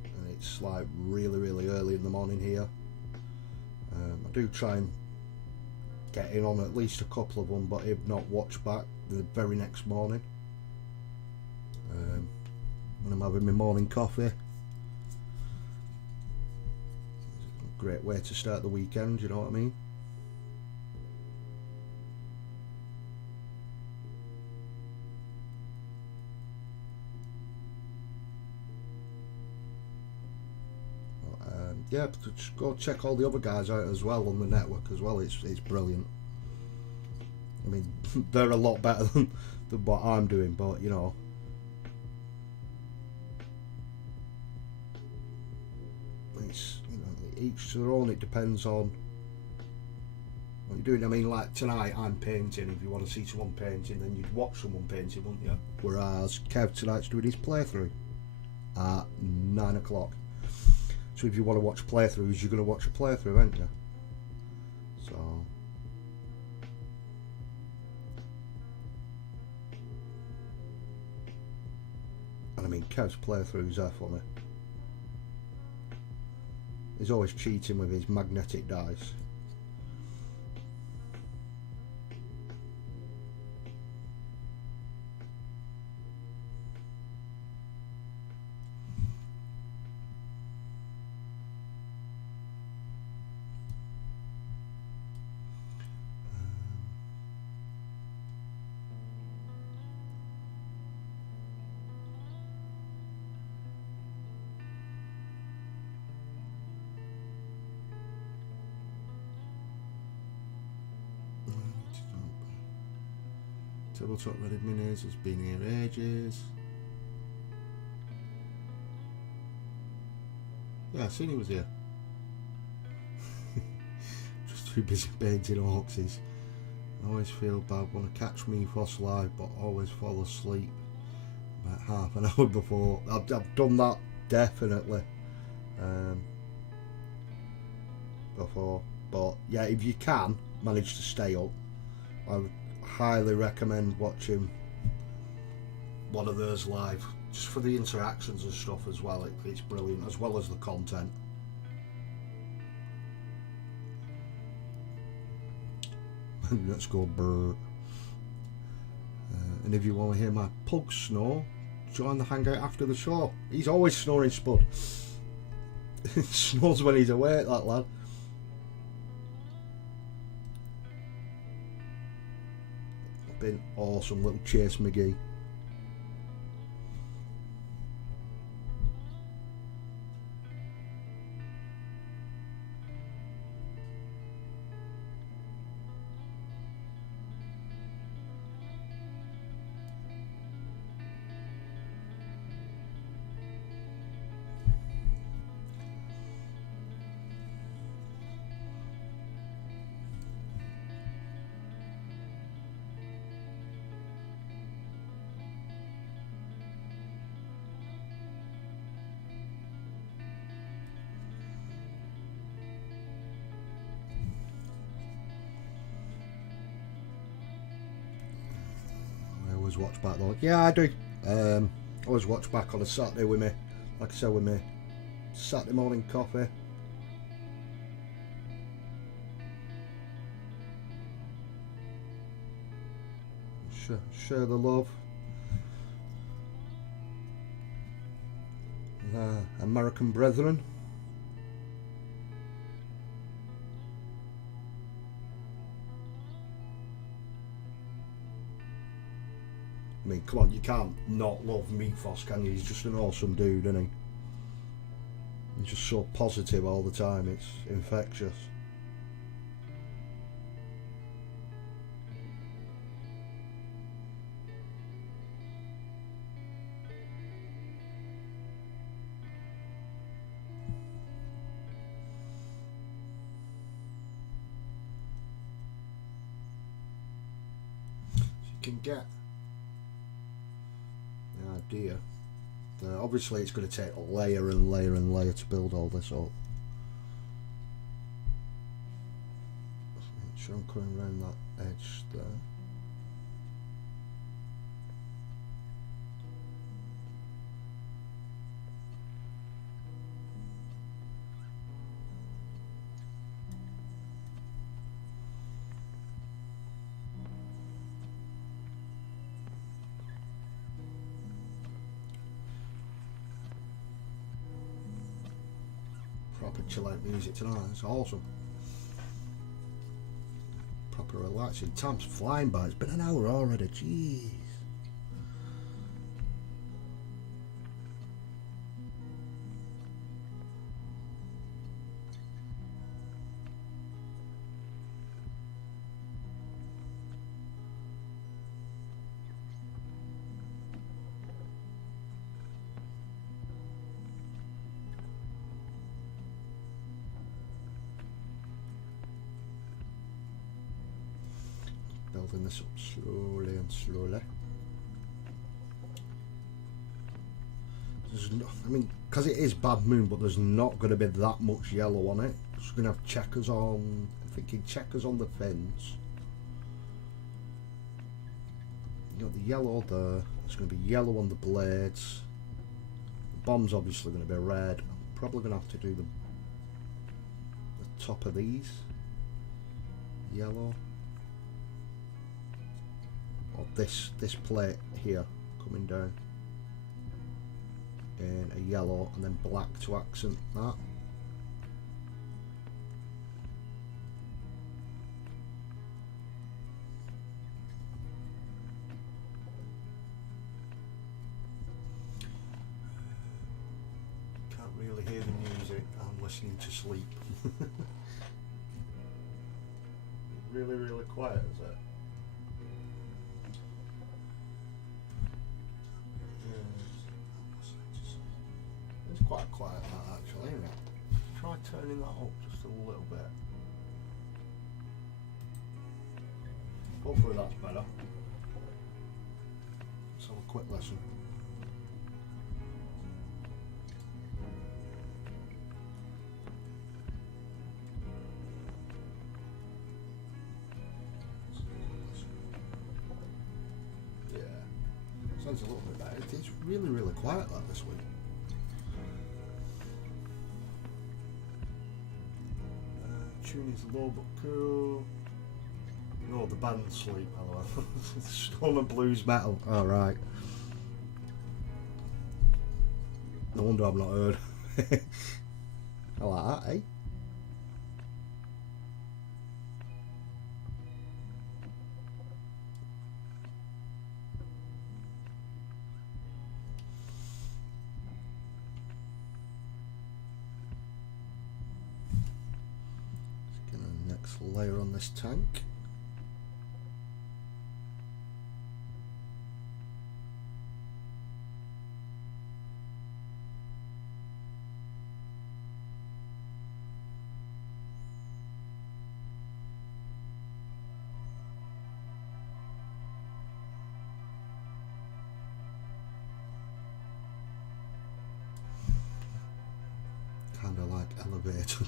and it's like really early in the morning here, do try and get in on at least a couple of them, but if not, watch back the very next morning when I'm having my morning coffee. Great way to start the weekend, you know what I mean? Yeah, just go check all the other guys out as well on the network as well. It's brilliant. I mean, they're a lot better than what I'm doing, but you know, it's, you know, each to their own. It depends on what you're doing. I mean, like tonight I'm painting. If you want to see someone painting, then you'd watch someone painting, wouldn't you? Whereas Kev tonight's doing his playthrough at 9 o'clock. So if you want to watch playthroughs, you're going to watch a playthrough, aren't you? So, and I mean, Kev's playthroughs are funny. He's always cheating with his magnetic dice. Tabletop Reddit Minis has been here ages. Yeah, I seen he was here. Just too busy painting orcs. I always feel bad when I catch me frost live, but always fall asleep about half an hour before. I've done that definitely before, but yeah, if you can manage to stay up, I would highly recommend watching one of those live, just for the interactions and stuff as well. It's brilliant, as well as the content. Let's go brr. And if you want to hear my pug snore, join the Hangout after the show. He's always snoring, Spud. He snores when he's awake, that lad. Been awesome, little Chase McGee. Watch back though. Yeah, I do. Always watch back on a Saturday with me. Like I said, with me Saturday morning coffee. Share the love. American brethren. I mean, come on, you can't not love Meatfoss, can you? He's just an awesome dude, isn't he? He's just so positive all the time, it's infectious. So you can get idea. Obviously it's going to take a layer and layer and layer to build all this up. Make sure I'm coming around that edge there. proper chill out music tonight. It's awesome. Proper relaxing. Time's flying by. It's been an hour already. Jeez. Building this up slowly and slowly. There's no, I mean, because it is bad moon, but there's not going to be that much yellow on it. It's going to have checkers on. I'm thinking checkers on the fins. You got the yellow there. There's going to be yellow on the blades. The bomb's obviously going to be red. I'm probably going to have to do the top of these yellow. Or this plate here coming down in a yellow, and then black to accent that. Can't really hear the music. I'm listening to sleep. Really quiet, is it? Quite quiet that actually, isn't it? Try turning that up just a little bit. Hopefully that's better. Let's have a quick listen. Yeah, sounds a little bit better. It's really quiet that this week. Tune is low but cool. No, the band sleep, hello. Storm and blues metal. Alright. No wonder I've not heard. I like that, eh? Layer on this tank. Kind of like elevator.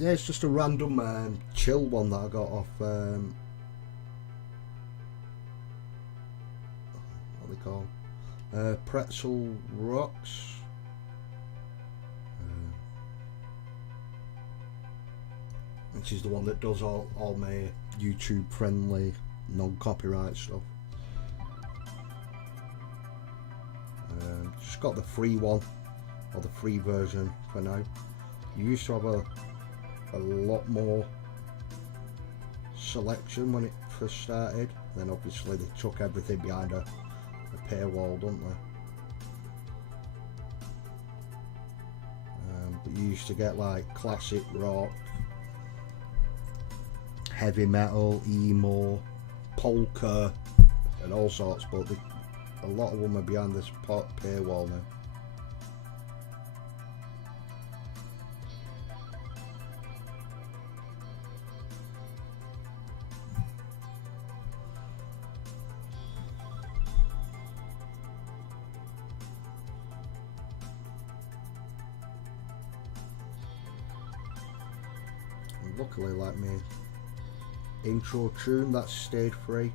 Yeah, it's just a random chill one that I got off, what are they called? Pretzel Rocks. Which is the one that does all my YouTube friendly, non-copyright stuff. Just got the free one, or the free version for now. You used to have a lot more selection when it first started, then obviously they chuck everything behind a paywall, don't they? But you used to get like classic rock, heavy metal, emo, polka and all sorts, but a lot of them are behind this paywall now. Luckily, like me intro tune, that's stayed free.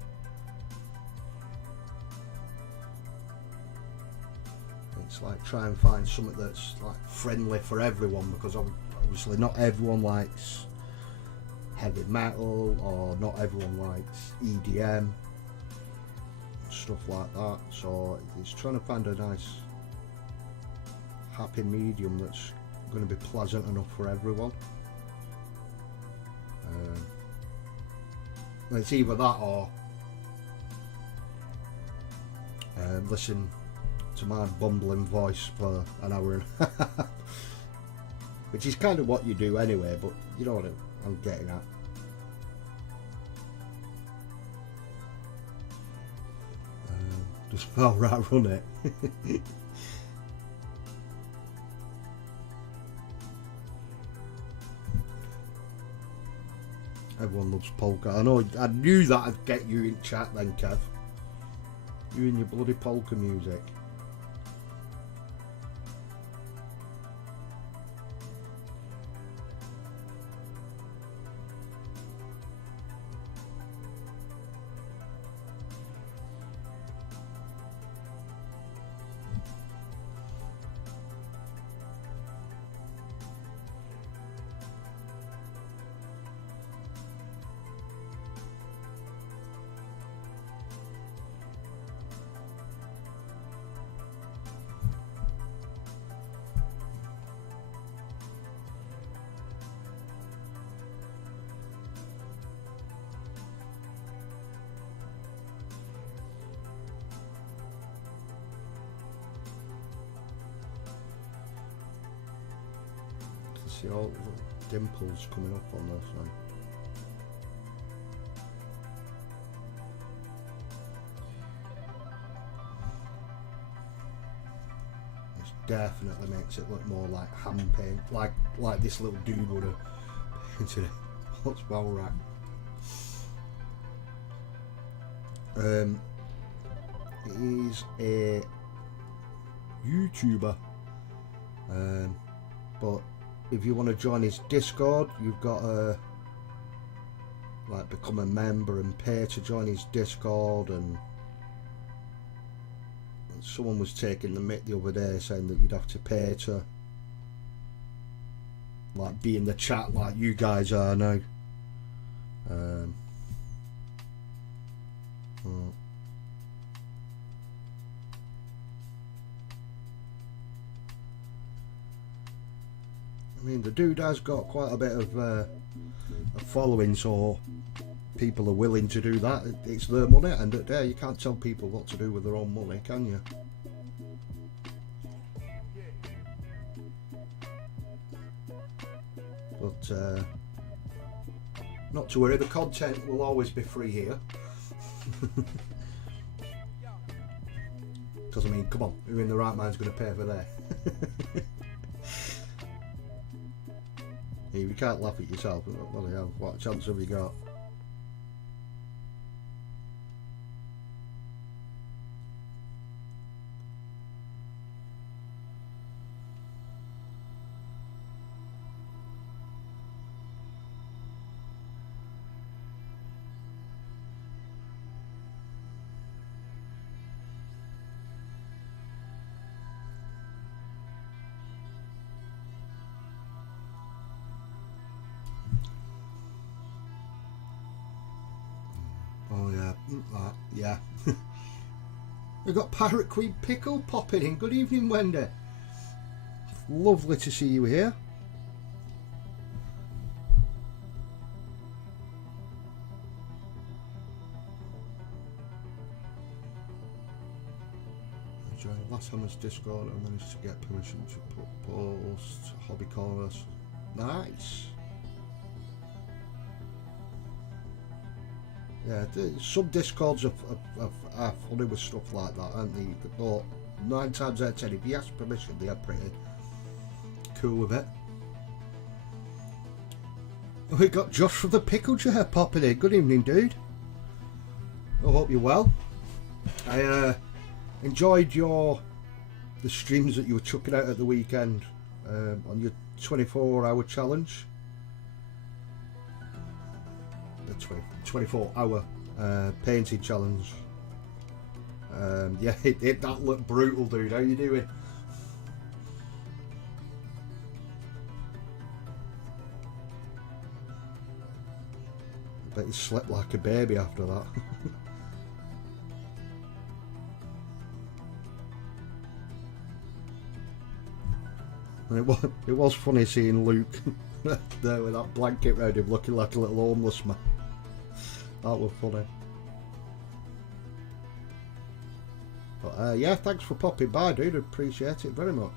It's like try and find something that's like friendly for everyone, because obviously not everyone likes heavy metal, or not everyone likes EDM, stuff like that. So it's trying to find a nice happy medium that's going to be pleasant enough for everyone. It's either that or listen to my bumbling voice for an hour and a half, which is kind of what you do anyway, but you know what I'm getting at. Just felt right run it. Everyone loves polka. I knew that I'd get you in chat then, Kev. You and your bloody polka music. See all the dimples coming up on this one. This definitely makes it look more like hand paint, like this little dude would have painted it. Looks well right. He's a YouTuber, but if you want to join his Discord, you've got to like become a member and pay to join his Discord. And someone was taking the mick the other day saying that you'd have to pay to like be in the chat like you guys are now. I mean, the dude has got quite a bit of a following, so people are willing to do that. It's their money, and at the day, you can't tell people what to do with their own money, can you? But not to worry, the content will always be free here. Because I mean, come on, who in the right mind's going to pay for that? You can't laugh at yourself. Bloody hell, what chance have you got? Oh yeah, yeah. We've got Pirate Queen Pickle popping in. Good evening, Wendy. Lovely to see you here. I joined last summer's Discord and managed to get permission to post hobby corners. Nice. Yeah, some Discords are funny with stuff like that, aren't they? But 9 times out of 10, if you ask permission, they are pretty cool with it. We got Josh from the Pickle Chair popping in. Good evening, dude. I hope you're well. I enjoyed the streams that you were chucking out at the weekend on your 24-hour challenge. 24-hour painting challenge. Yeah, that looked brutal, dude. How you doing? I bet you slept like a baby after that. And it was funny seeing Luke there with that blanket round him looking like a little homeless man. That was funny. But yeah, thanks for popping by, dude. Appreciate it very much.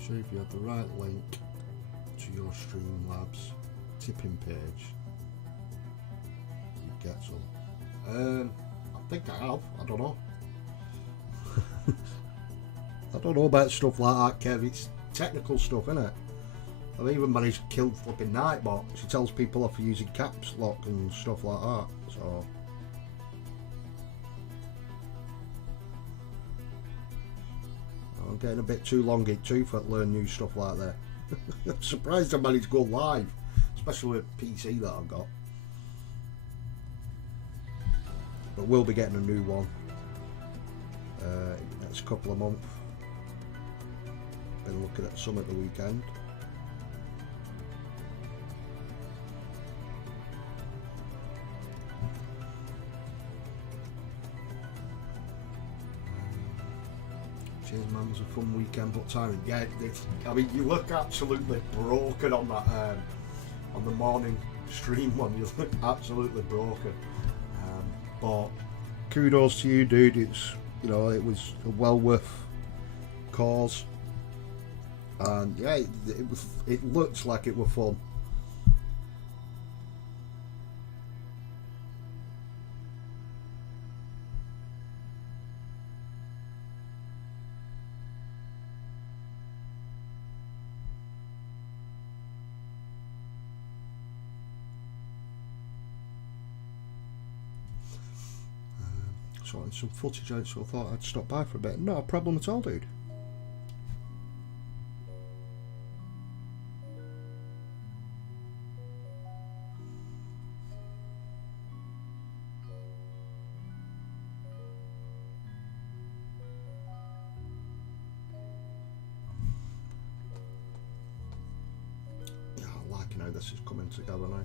So if you have the right link to your Streamlabs tipping page, you get some. I think I have. I don't know. I don't know about stuff like that, Kev. It's technical stuff, isn't it? I've even managed to kill flipping Nightbot. She tells people off for using caps lock and stuff like that. So. I'm getting a bit too long in tooth to learn new stuff like that. I'm surprised I managed to go live, especially with PC that I've got. But we'll be getting a new one next couple of months. Been looking at some at the weekend. Cheers, man. It was a fun weekend, but tiring. Yeah, I mean, you look absolutely broken on that on the morning stream one. You look absolutely broken. But kudos to you, dude. It's, you know, it was a well worth cause, and yeah, it looks like it was fun. Sorting some footage out, so I thought I'd stop by for a bit. Not a problem at all, dude. Yeah, I'm liking how this is coming together now.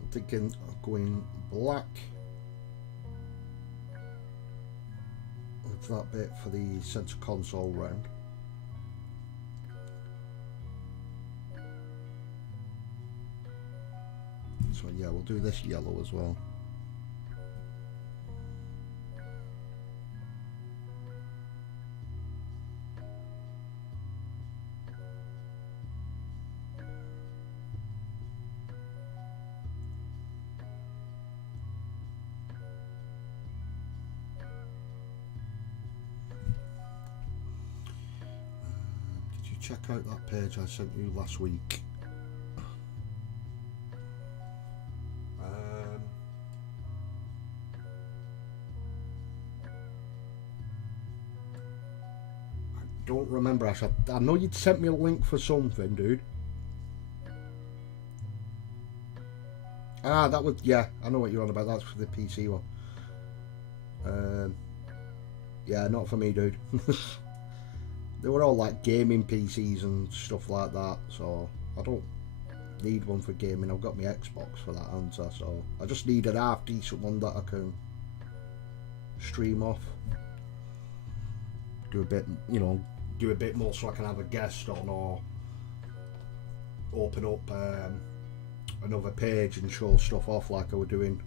I'm thinking of going black with that bit for the center console round. So yeah, we'll do this yellow as well. Check out that page I sent you last week. I don't remember, actually. I know you'd sent me a link for something, dude. Ah, that was, yeah, I know what you're on about. That's for the PC one. Yeah, not for me, dude. They were all like gaming PCs and stuff like that, so I don't need one for gaming. I've got my Xbox for that answer, so I just need an half decent one that I can stream off. Do a bit, you know, do a bit more so I can have a guest on, or open up another page and show stuff off like I was doing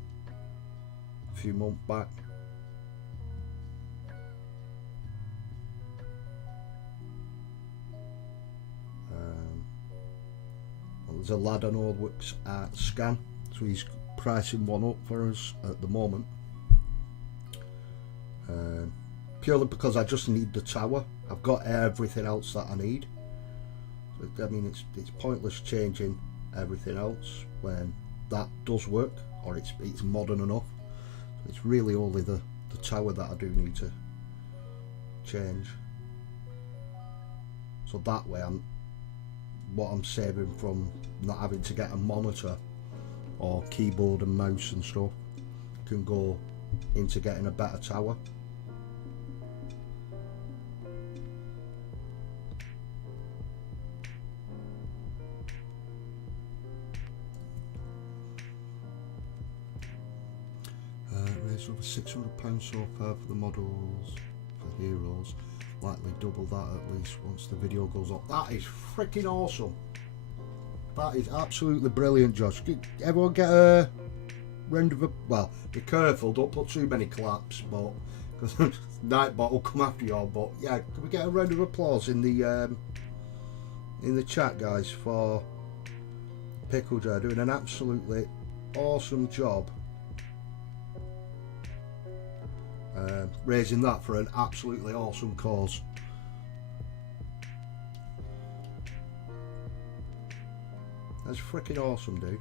a few months back. There's a lad I know that works at Scan, so he's pricing one up for us at the moment. Purely because I just need the tower. I've got everything else that I need. So, I mean, it's pointless changing everything else when that does work, or it's modern enough. So it's really only the tower that I do need to change. So that way what I'm saving from not having to get a monitor or keyboard and mouse and stuff can go into getting a better tower. Raise over £600 so far for the models for heroes. Likely double that at least once the video goes up. That is freaking awesome. That is absolutely brilliant, Josh. Everyone get a round of well, be careful, don't put too many claps, but because Nightbot will come after you all. But yeah, can we get a round of applause in the chat, guys, for Pickle Jar doing an absolutely awesome job. Raising that for an absolutely awesome cause. That's freaking awesome, dude.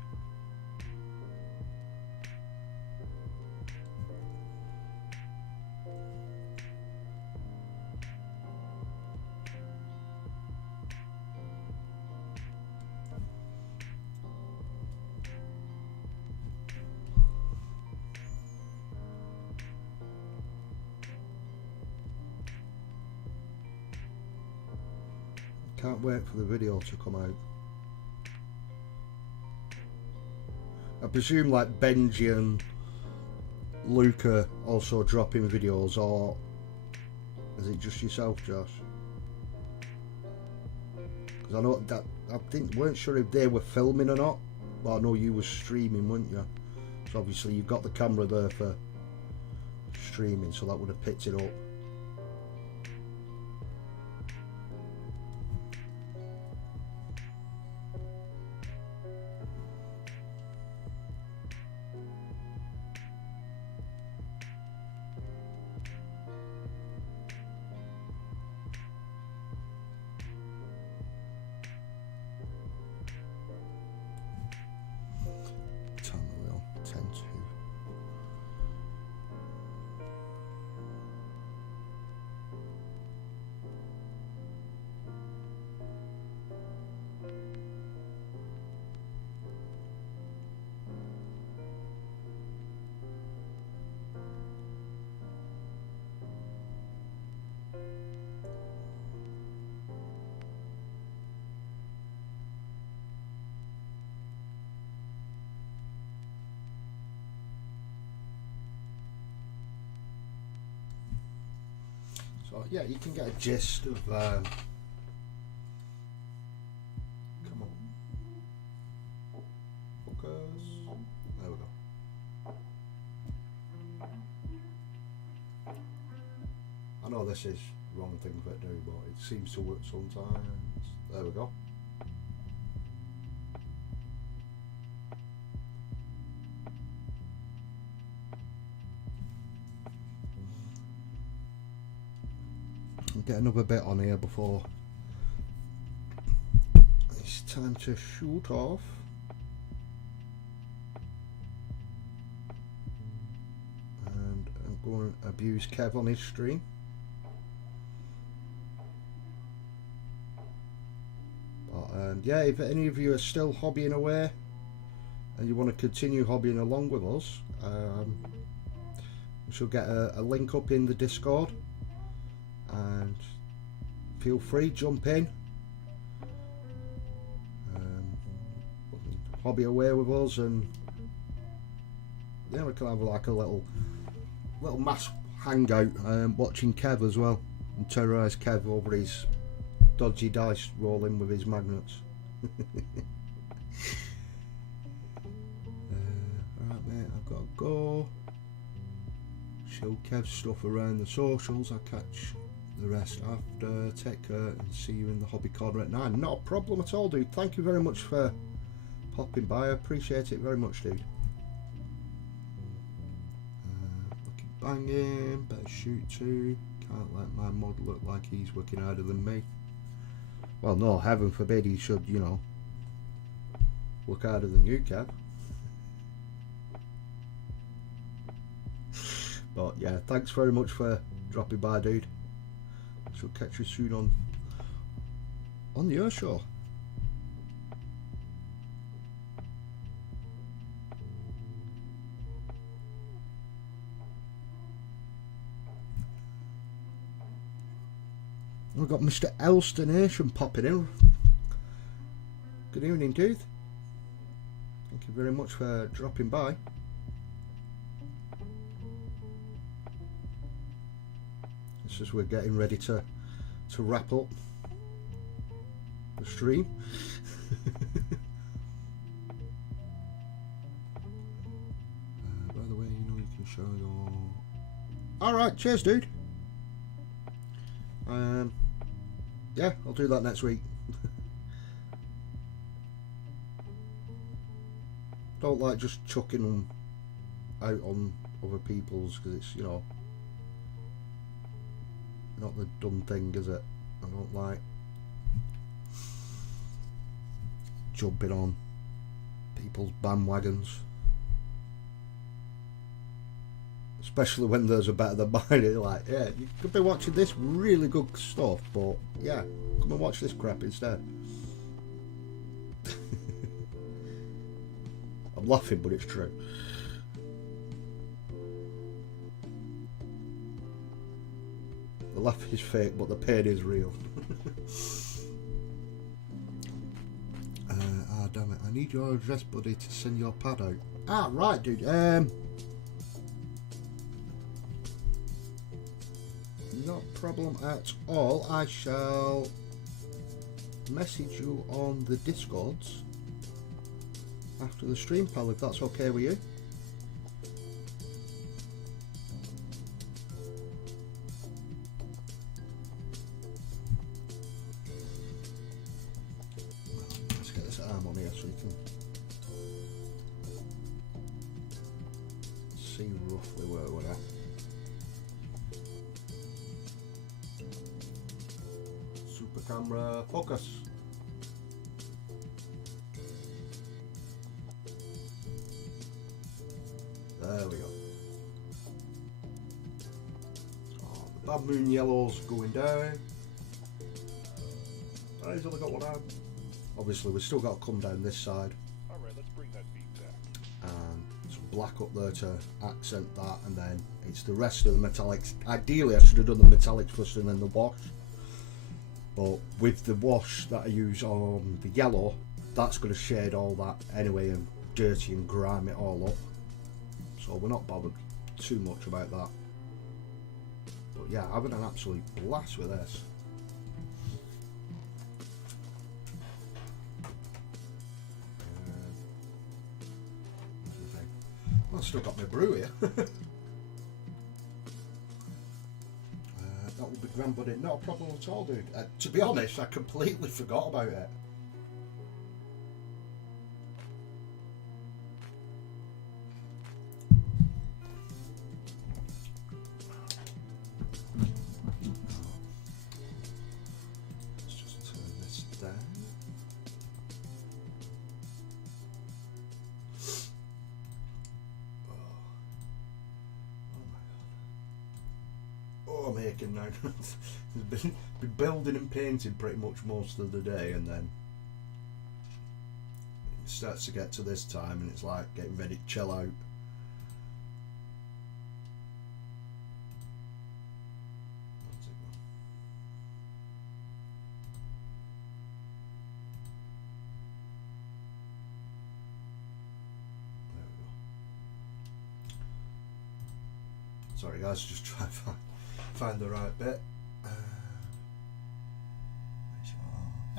Can't wait for the video to come out. I presume like Benji and Luca also dropping videos, or is it just yourself, Josh? Because I know that weren't sure if they were filming or not, but I know you were streaming, weren't you? So obviously you've got the camera there for streaming, so that would have picked it up. So yeah, you can get a gist of come on, focus. There we go. I know this is wrong thing for it to do, but it seems to work sometimes. There we go. Get another bit on here before it's time to shoot off. And I'm going to abuse Kev on his stream. But yeah, if any of you are still hobbying away and you want to continue hobbying along with us, we shall get a link up in the Discord. And feel free, jump in, hobby away with us, and yeah, we can have like a little mass hangout, watching Kev as well, and terrorise Kev over his dodgy dice rolling with his magnets. Alright mate, I've got to go. Show Kev stuff around the socials. I'll catch the rest after. Take care and see you in the hobby corner at 9. Not a problem at all, dude. Thank you very much for popping by. I appreciate it very much, dude. Looking banging, better shoot too. Can't let my mod look like he's working harder than me. Well, no, heaven forbid he should, you know, work harder than you, Kev. But yeah, thanks very much for dropping by, dude. Shall catch you soon on the Earth Show. got Mr. Elstonation popping in. Good evening, dude. Thank you very much for dropping by. This is we're getting ready to wrap up the stream. By the way, you know you can show your. All right, cheers, dude. Yeah, I'll do that next week. Don't like just chucking them out on other people's, because it's, you know, not the done thing, is it? I don't like jumping on people's bandwagons, especially when there's a better than mine. It's like, yeah, you could be watching this really good stuff, but yeah, come and watch this crap instead. I'm laughing, but it's true. The laugh is fake, but the pain is real. Damn it, I need your address, buddy, to send your pad out. Ah, right, dude. Not a problem at all. I shall message you on the Discords after the stream, pal, if that's okay with you. Let's get this arm on here so you can see roughly where we're at. Super camera focus. There we go. So the bad moon yellow's going down. Oh, he's only got one arm. Obviously, we've still got to come down this side. Alright, let's bring that beat back. And some black up there to accent that, and then it's the rest of the metallics. Ideally, I should have done the metallics first and then the wash. But with the wash that I use on the yellow, that's going to shade all that anyway and dirty and grime it all up. So we're not bothered too much about that. But yeah, having an absolute blast with this. I've still got my brew here. That will be grand, buddy. Not a problem at all, dude. To be honest, I completely forgot about it. Let's just turn this down. I'm aching now. been building and painting pretty much most of the day, and then it starts to get to this time and it's like getting ready to chill out. There we go. Sorry guys, just try to find the right bit.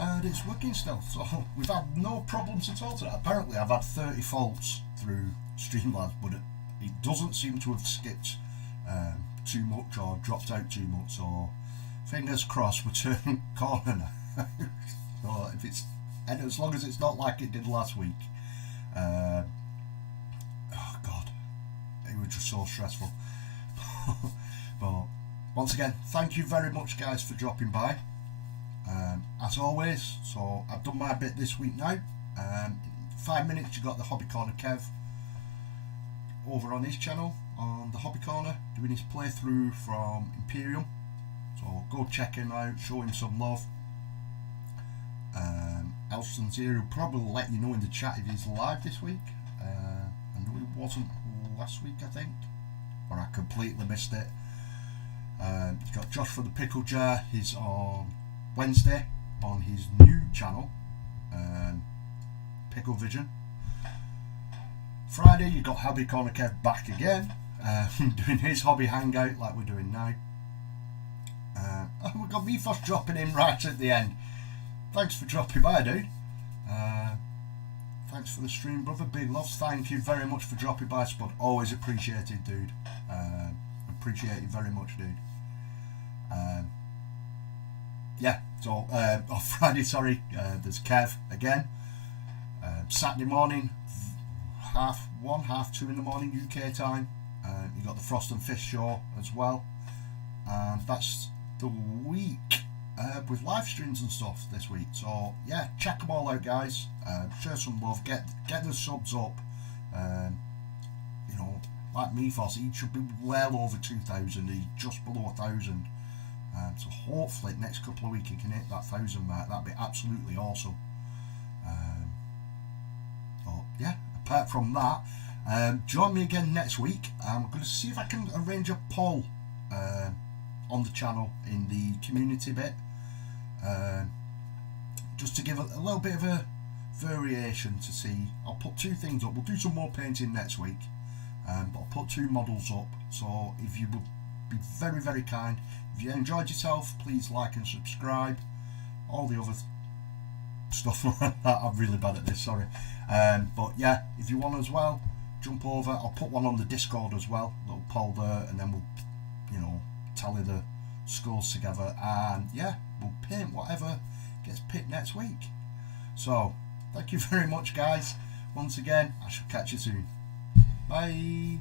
And it's working still, so we've had no problems at all today. Apparently I've had 30 faults through Streamlabs, but it doesn't seem to have skipped too much or dropped out too much, so fingers crossed we're turning corner now. So if it's, and as long as it's not like it did last week, oh god, it was just so stressful. But once again, thank you very much guys for dropping by. As always, so I've done my bit this week now. 5 minutes you got the Hobby Corner Kev over on his channel on the Hobby Corner doing his playthrough from Imperium, so go check him out, show him some love. Elston's here, he'll probably let you know in the chat if he's live this week. I know he wasn't last week, I think, or I completely missed it. You've got Josh from the Pickle Jar, he's on Wednesday on his new channel, Pickle Vision. Friday you got Hobby Corner Kev back again, doing his hobby hangout like we're doing now. We've got Mefos dropping in right at the end. Thanks for dropping by, dude. Thanks for the stream, brother. Big loves. Thank you very much for dropping by, Spud. Always appreciated, dude. Appreciate you very much, dude. Yeah, so on Friday, sorry, there's Kev again. Saturday morning, 1:30, 2 in the morning UK time. You got the Frost and Fish show as well, and that's the week with live streams and stuff this week. So yeah, check them all out, guys. Share some love, get the subs up. You know, like Mefos, he should be well over 2,000. He's just below 1,000. So hopefully next couple of weeks he can hit that 1,000 mark. That'd be absolutely awesome. But yeah, apart from that, join me again next week. I'm going to see if I can arrange a poll on the channel in the community bit, just to give a little bit of a variation to see. I'll put 2 things up. We'll do some more painting next week, but I'll put 2 models up. So if you would be very, very kind, if you enjoyed yourself, please like and subscribe. All the other stuff like that, I'm really bad at this, sorry. But yeah, if you want as well, jump over. I'll put one on the Discord as well, little poll there, and then we'll, you know, tally the scores together, and yeah, we'll paint whatever gets picked next week. So thank you very much, guys. Once again, I shall catch you soon. Bye.